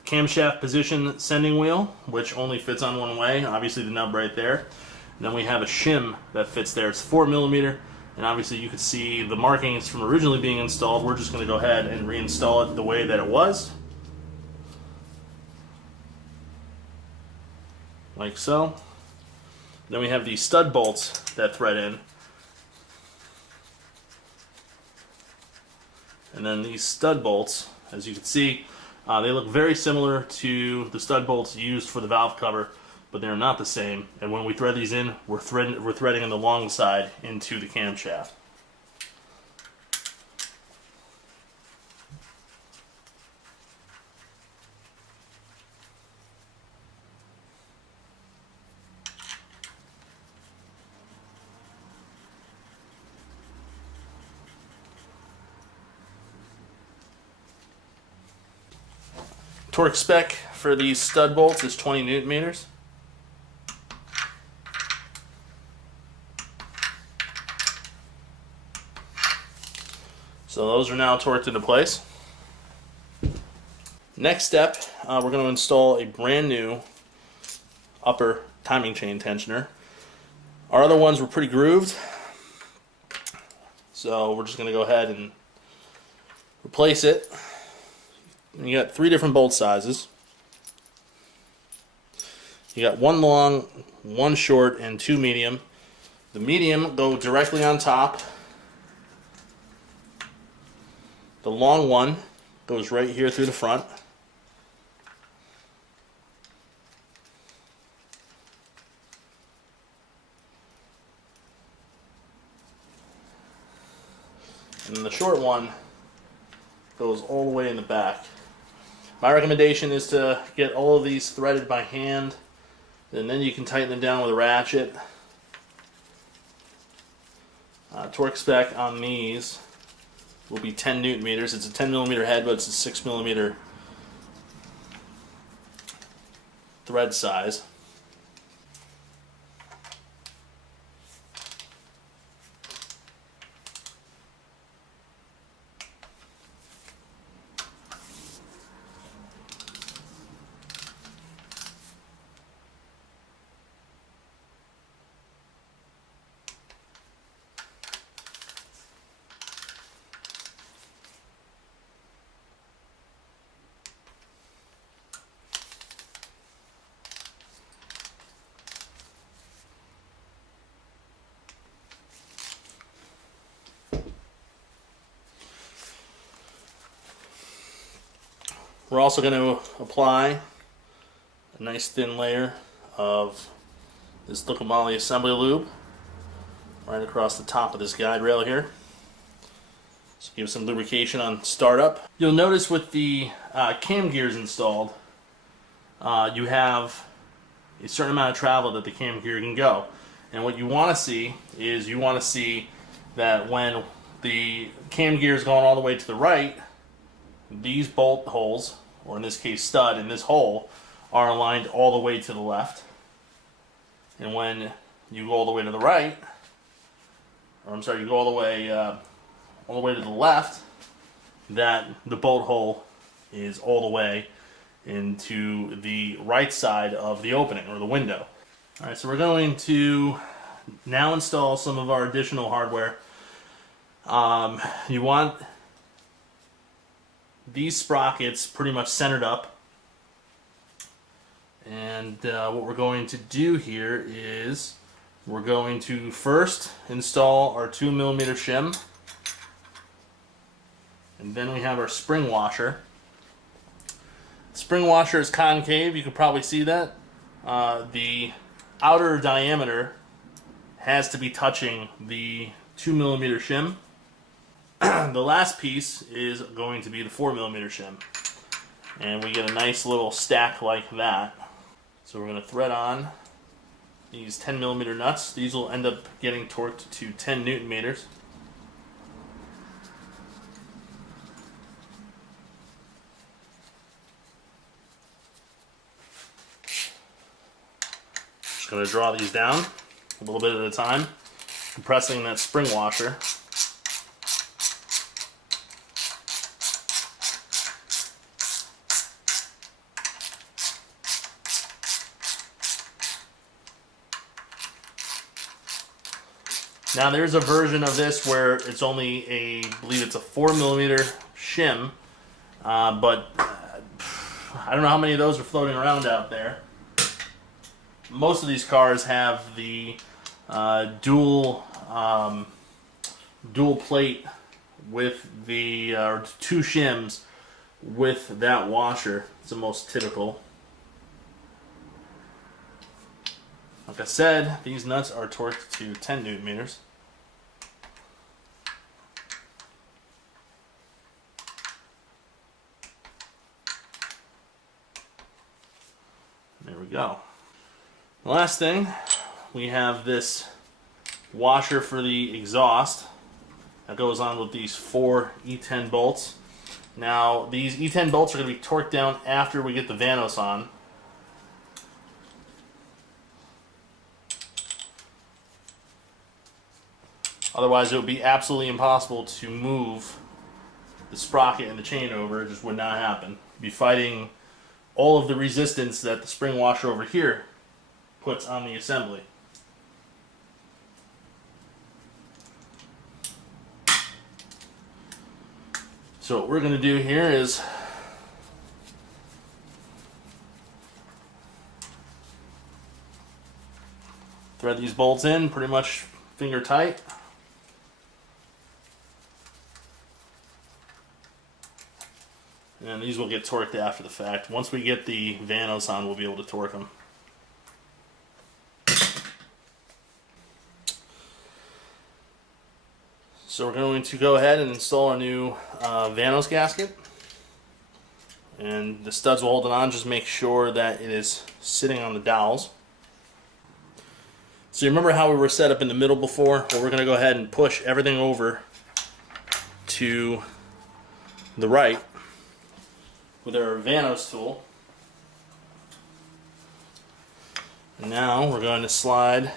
camshaft position sending wheel, which only fits on one way, obviously the nub right there. And then we have a shim that fits there. It's 4mm, And obviously you could see the markings from originally being installed. We're just going to go ahead and reinstall it the way that it was. Like so. Then we have these stud bolts that thread in. And then these stud bolts, as you can see, they look very similar to the stud bolts used for the valve cover, but they're not the same. And when we thread these in, we're threading on the long side into the camshaft. Torque spec for these stud bolts is 20 Newton meters. So those are now torqued into place. Next step, we're going to install a brand new upper timing chain tensioner. Our other ones were pretty grooved, so we're just going to go ahead and replace it. You got 3 different bolt sizes. You got 1 long, 1 short, and 2 medium. The medium go directly on top. The long one goes right here through the front. And then the short one goes all the way in the back. My recommendation is to get all of these threaded by hand, and then you can tighten them down with a ratchet. Torque spec on these will be 10 Newton meters. It's a 10 millimeter head, but it's a 6 millimeter thread size. We're also going to apply a nice thin layer of this Lokomali assembly lube right across the top of this guide rail here. So give some lubrication on startup. You'll notice with the cam gears installed, you have a certain amount of travel that the cam gear can go. And what you want to see is you want to see that when the cam gear is going all the way to the right, these bolt holes, or in this case stud in this hole, are aligned all the way to the left. And when you go all the way to the right, or I'm sorry, you go all the way to the left, that the bolt hole is all the way into the right side of the opening, or the window. Alright, so we're going to now install some of our additional hardware. You want these sprockets pretty much centered up, and what we're going to do here is we're going to first install our 2 millimeter shim, and then we have our spring washer. The spring washer is concave, you can probably see that. The outer diameter has to be touching the 2 millimeter shim. The last piece is going to be the 4 millimeter shim, and we get a nice little stack like that. So we're going to thread on these 10 millimeter nuts. These will end up getting torqued to 10 Newton meters. Just going to draw these down a little bit at a time, compressing that spring washer. Now there's a version of this where it's only I believe it's a 4mm shim, but I don't know how many of those are floating around out there. Most of these cars have the dual plate with the or two shims with that washer. It's the most typical. Like I said, these nuts are torqued to 10 Newton meters. There we go. The last thing, we have this washer for the exhaust that goes on with these 4 E10 bolts. Now, these E10 bolts are going to be torqued down after we get the Vanos on. Otherwise, it would be absolutely impossible to move the sprocket and the chain over. It just would not happen. You'd be fighting all of the resistance that the spring washer over here puts on the assembly. So what we're going to do here is thread these bolts in pretty much finger tight. And these will get torqued after the fact. Once we get the Vanos on, we'll be able to torque them. So we're going to go ahead and install our new Vanos gasket. And the studs will hold it on, just make sure that it is sitting on the dowels. So you remember how we were set up in the middle before? Well, we're going to go ahead and push everything over to the right with our Vanos tool. And now we're going to slide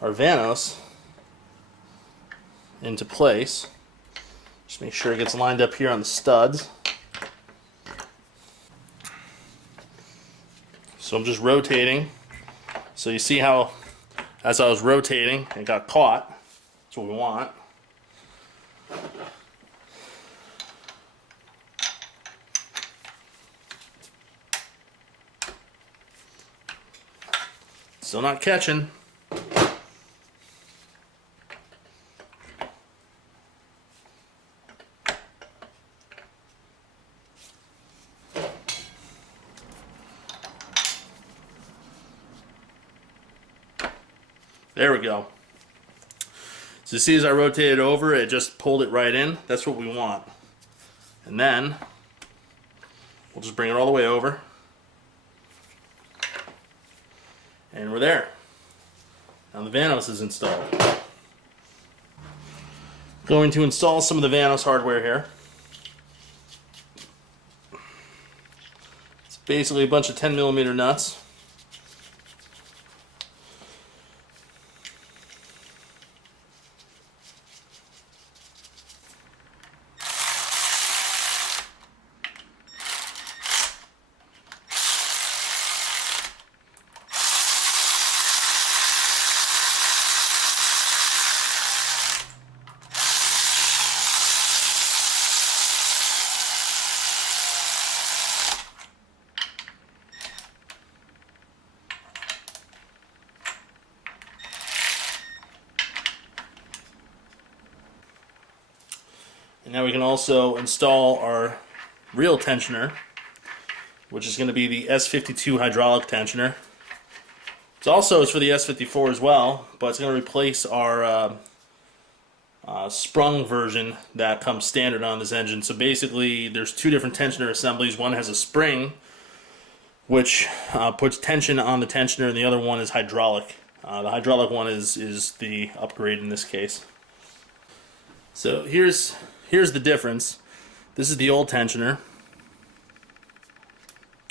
our Vanos into place. Just make sure it gets lined up here on the studs. So I'm just rotating. So you see how as I was rotating it got caught. That's what we want. Still not catching. There we go. So you see as I rotated over, it just pulled it right in. That's what we want. And then we'll just bring it all the way over. And we're there. Now the Vanos is installed. Going to install some of the Vanos hardware here. It's basically a bunch of 10mm nuts. And now we can also install our real tensioner, which is going to be the S52 hydraulic tensioner. It's also for the S54 as well, but it's going to replace our sprung version that comes standard on this engine. So basically there's two different tensioner assemblies. One has a spring which puts tension on the tensioner, and the other one is hydraulic. The hydraulic one is the upgrade in this case. So here's the difference. This is the old tensioner,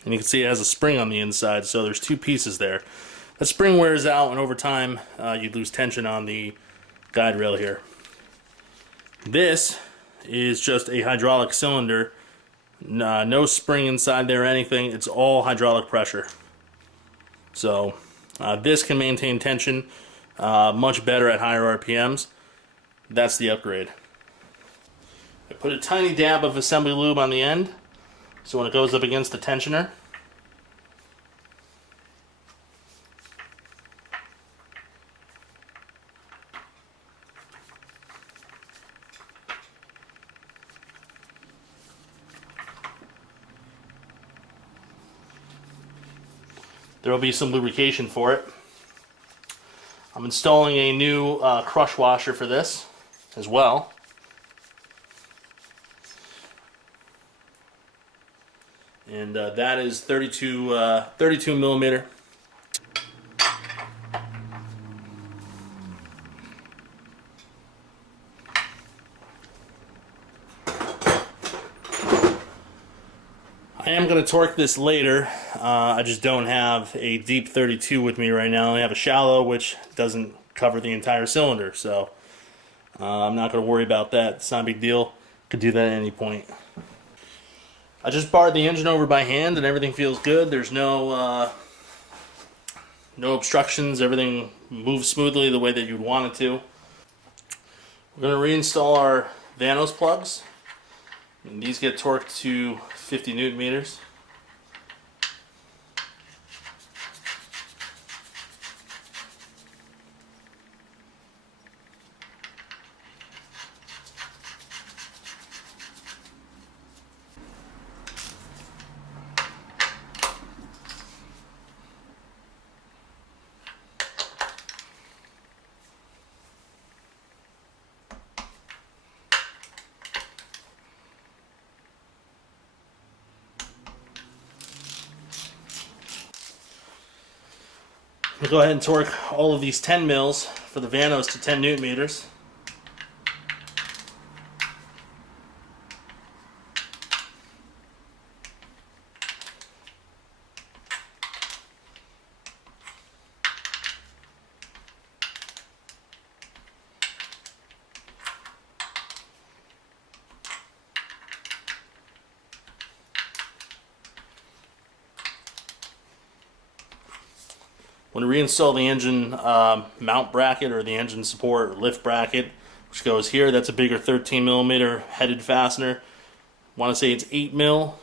and you can see it has a spring on the inside, so there's two pieces there. That spring wears out, and over time you lose tension on the guide rail here. This is just a hydraulic cylinder, no spring inside there or anything. It's all hydraulic pressure. So this can maintain tension much better at higher RPMs. That's the upgrade. I put a tiny dab of assembly lube on the end, so when it goes up against the tensioner, there will be some lubrication for it. I'm installing a new crush washer for this as well. And that is 32 millimeter. I am going to torque this later. I just don't have a deep 32 with me right now. I only have a shallow, which doesn't cover the entire cylinder, so I'm not going to worry about that. It's not a big deal. Could do that at any point. I just barred the engine over by hand, and everything feels good. There's no obstructions. Everything moves smoothly the way that you'd want it to. We're going to reinstall our Vanos plugs. And these get torqued to 50 Newton meters. We'll go ahead and torque all of these 10 mils for the Vanos to 10 Newton meters. When we reinstall the engine mount bracket or the engine support or lift bracket, which goes here, that's a bigger 13 millimeter headed fastener. I want to say it's 8 mil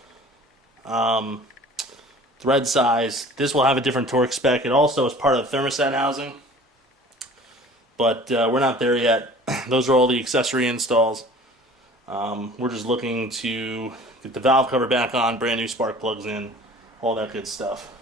thread size. This will have a different torque spec. It also is part of the thermostat housing, but we're not there yet. Those are all the accessory installs. We're just looking to get the valve cover back on, brand new spark plugs in, all that good stuff.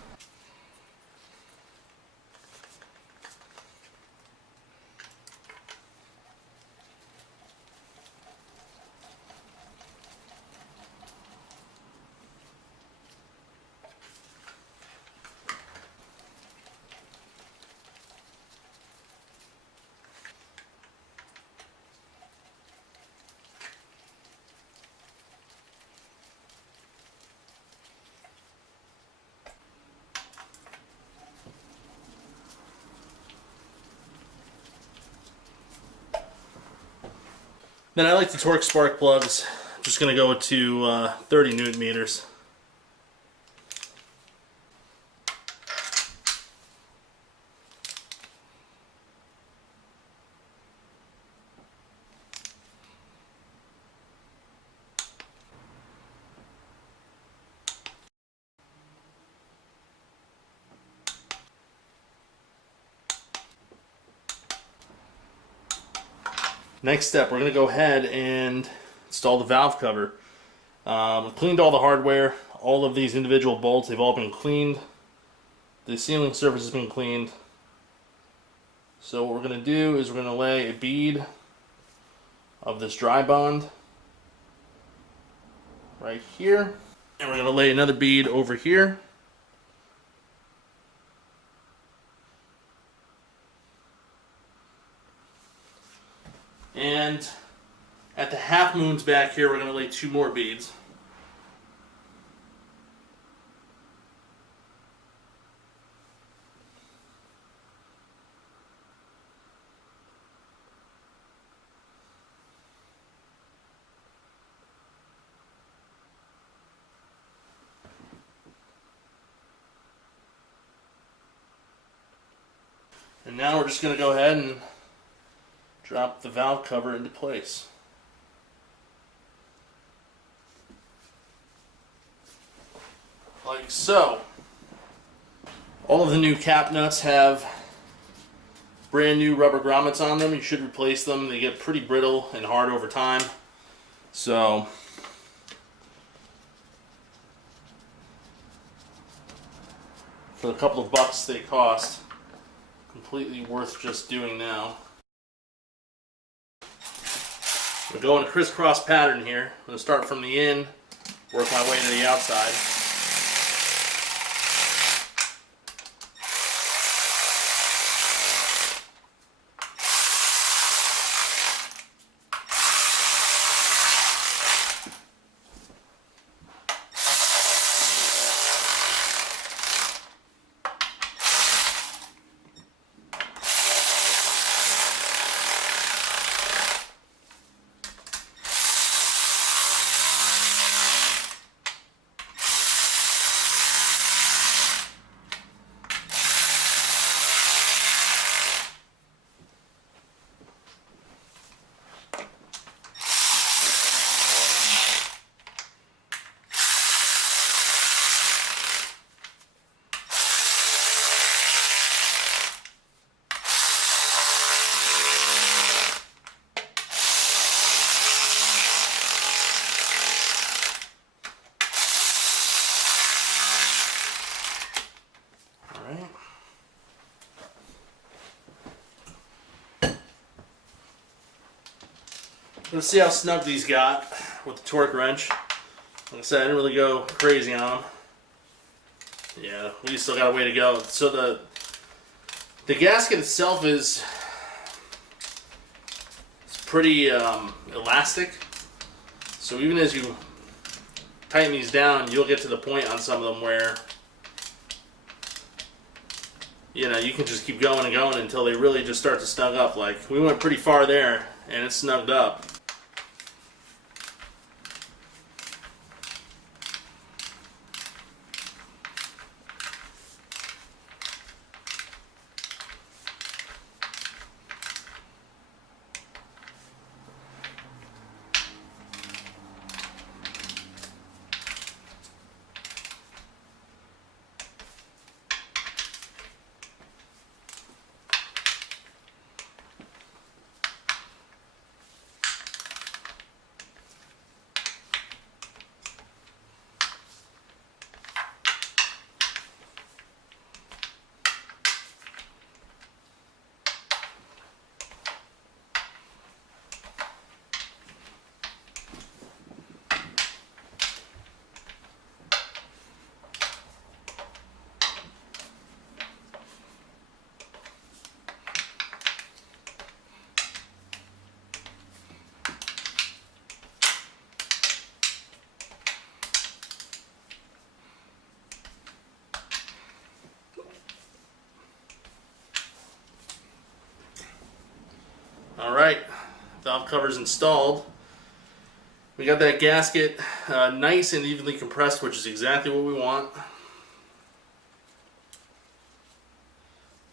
Then I like to torque spark plugs. I'm just going to go to 30 Newton meters. Next step, we're going to go ahead and install the valve cover. We've cleaned all the hardware, all of these individual bolts, they've all been cleaned. The sealing surface has been cleaned. So what we're going to do is we're going to lay a bead of this dry bond right here. And we're going to lay another bead over here. And at the half moons back here, we're going to lay 2 more beads. And now we're just going to go ahead and drop the valve cover into place. Like so. All of the new cap nuts have brand new rubber grommets on them. You should replace them. They get pretty brittle and hard over time. So for the couple of bucks they cost, completely worth just doing now. We're going a crisscross pattern here. I'm going to start from the in, work my way to the outside. Let's see how snug these got with the torque wrench. Like I said, I didn't really go crazy on them. Yeah, we still got a way to go. So the gasket itself is pretty elastic. So even as you tighten these down, you'll get to the point on some of them where you know you can just keep going and going until they really just start to snug up. Like we went pretty far there, and it's snugged up. Alright, valve cover's installed. We got that gasket nice and evenly compressed, which is exactly what we want.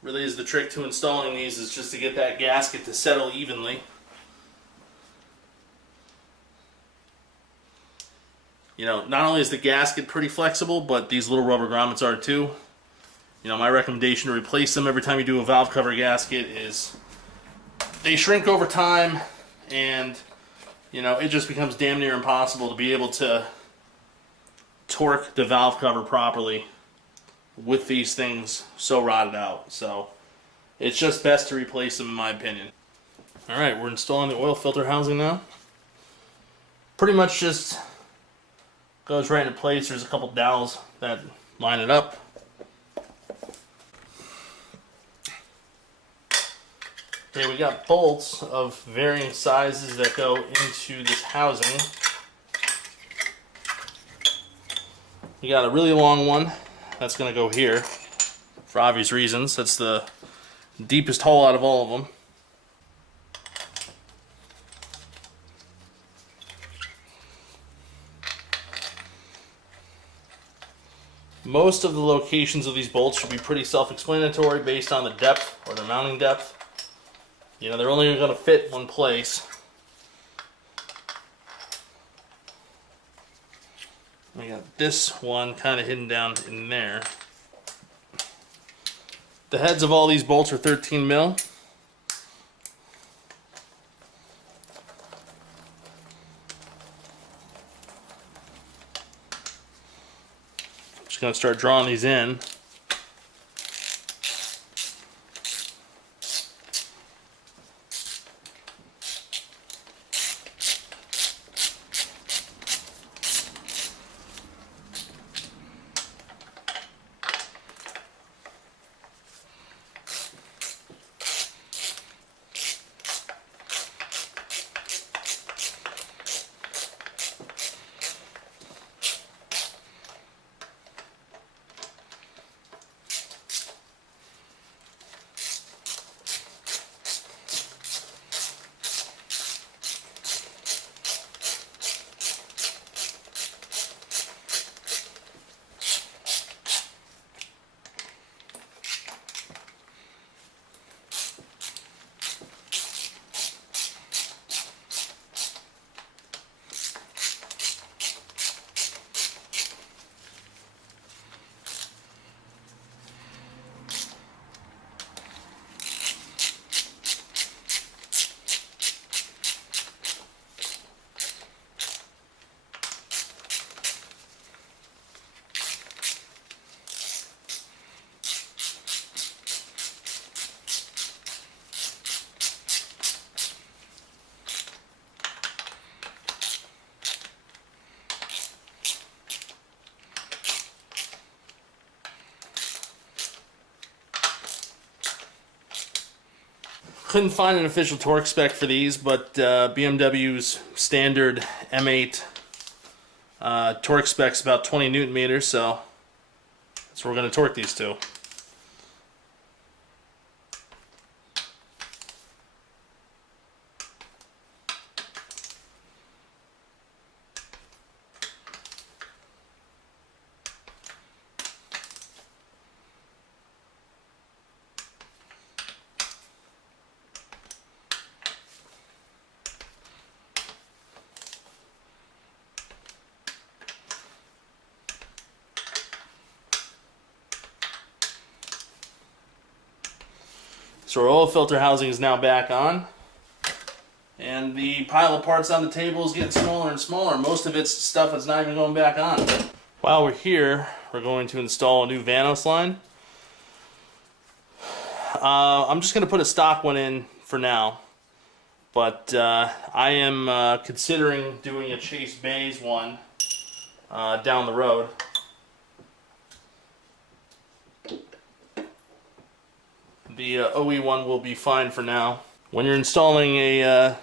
Really is the trick to installing these, is just to get that gasket to settle evenly. You know, not only is the gasket pretty flexible, but these little rubber grommets are too. You know, my recommendation to replace them every time you do a valve cover gasket is they shrink over time, and you know it just becomes damn near impossible to be able to torque the valve cover properly with these things so rotted out. So it's just best to replace them, in my opinion. Alright, we're installing the oil filter housing now. Pretty much just goes right into place. There's a couple dowels that line it up. Okay, we got bolts of varying sizes that go into this housing. We got a really long one that's going to go here for obvious reasons. That's the deepest hole out of all of them. Most of the locations of these bolts should be pretty self-explanatory based on the depth or the mounting depth. You know, they're only going to fit one place. We got this one kind of hidden down in there. The heads of all these bolts are 13 mil. I'm just going to start drawing these in. Couldn't find an official torque spec for these, but BMW's standard M8 torque spec's about 20 Newton meters, so that's what we're going to torque these to. So our oil filter housing is now back on, and the pile of parts on the table is getting smaller and smaller. Most of it's stuff that's not even going back on. While we're here, we're going to install a new Vanos line. I'm just going to put a stock one in for now, but I am considering doing a Chase Bays one down the road. The OE one will be fine for now. When you're installing a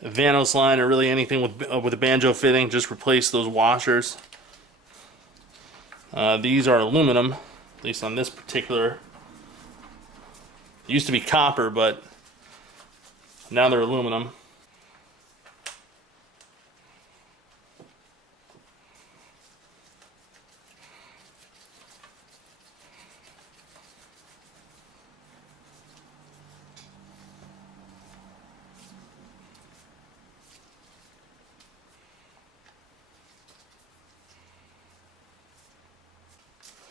Vanos line or really anything with a banjo fitting, just replace those washers. These are aluminum, at least on this particular. It used to be copper, but now they're aluminum.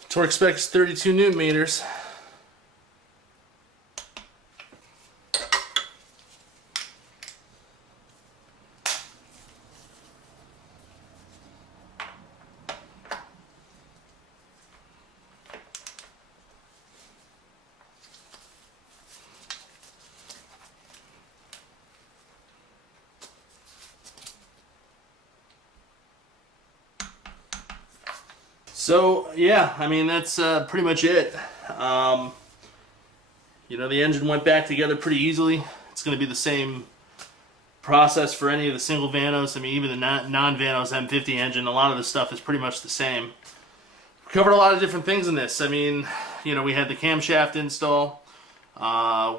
Torque spec is 32 Newton meters. So yeah, I mean that's pretty much it. You know, the engine went back together pretty easily. It's going to be the same process for any of the single Vanos. I mean, even the non-Vanos M50 engine, a lot of the stuff is pretty much the same. We covered a lot of different things in this. I mean, you know, we had the camshaft install.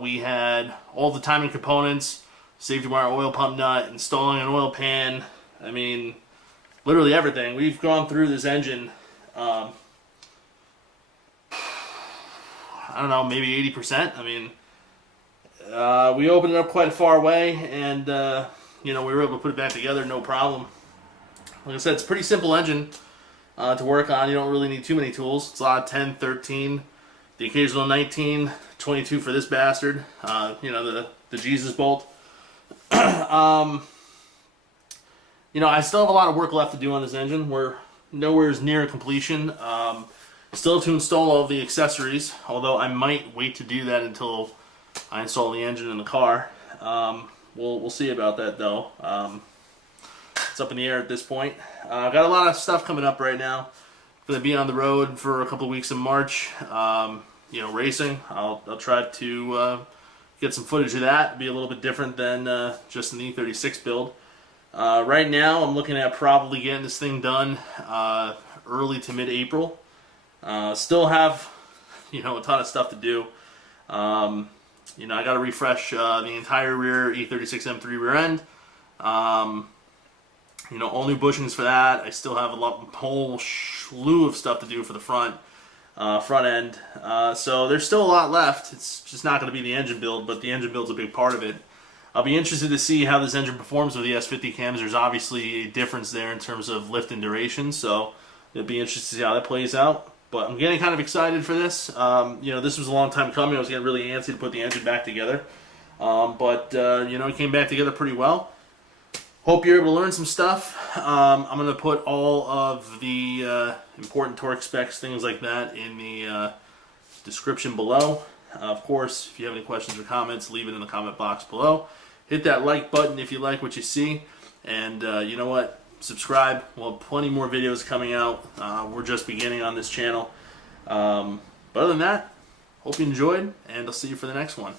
We had all the timing components, safety wire, oil pump nut, installing an oil pan. I mean, literally everything. We've gone through this engine I don't know, maybe 80%. I mean, we opened it up quite a far away, and you know, we were able to put it back together, no problem. Like I said, it's a pretty simple engine to work on. You don't really need too many tools. It's a lot of 10, 13, the occasional 19, 22 for this bastard. You know, the Jesus bolt. You know, I still have a lot of work left to do on this engine. We're nowhere near completion. Still to install all of the accessories, although I might wait to do that until I install the engine in the car. We'll see about that though. It's up in the air at this point. I've got a lot of stuff coming up right now. Going to be on the road for a couple of weeks in March. You know, racing. I'll try to get some footage of that. It'll be a little bit different than just an E36 build. Right now, I'm looking at probably getting this thing done early to mid-April. Still have, you know, a ton of stuff to do. You know, I got to refresh the entire rear E36 M3 rear end. You know, all new bushings for that. I still have a whole slew of stuff to do for the front end. So there's still a lot left. It's just not going to be the engine build, but the engine build's a big part of it. I'll be interested to see how this engine performs with the S50 cams. There's obviously a difference there in terms of lift and duration, so it'll be interesting to see how that plays out. But I'm getting kind of excited for this. You know, this was a long time coming. I was getting really antsy to put the engine back together. But you know, it came back together pretty well. Hope you're able to learn some stuff. I'm going to put all of the important torque specs, things like that, in the description below. Of course, if you have any questions or comments, leave it in the comment box below. Hit that like button if you like what you see. And you know what? Subscribe. We'll have plenty more videos coming out. We're just beginning on this channel. But other than that, hope you enjoyed, and I'll see you for the next one.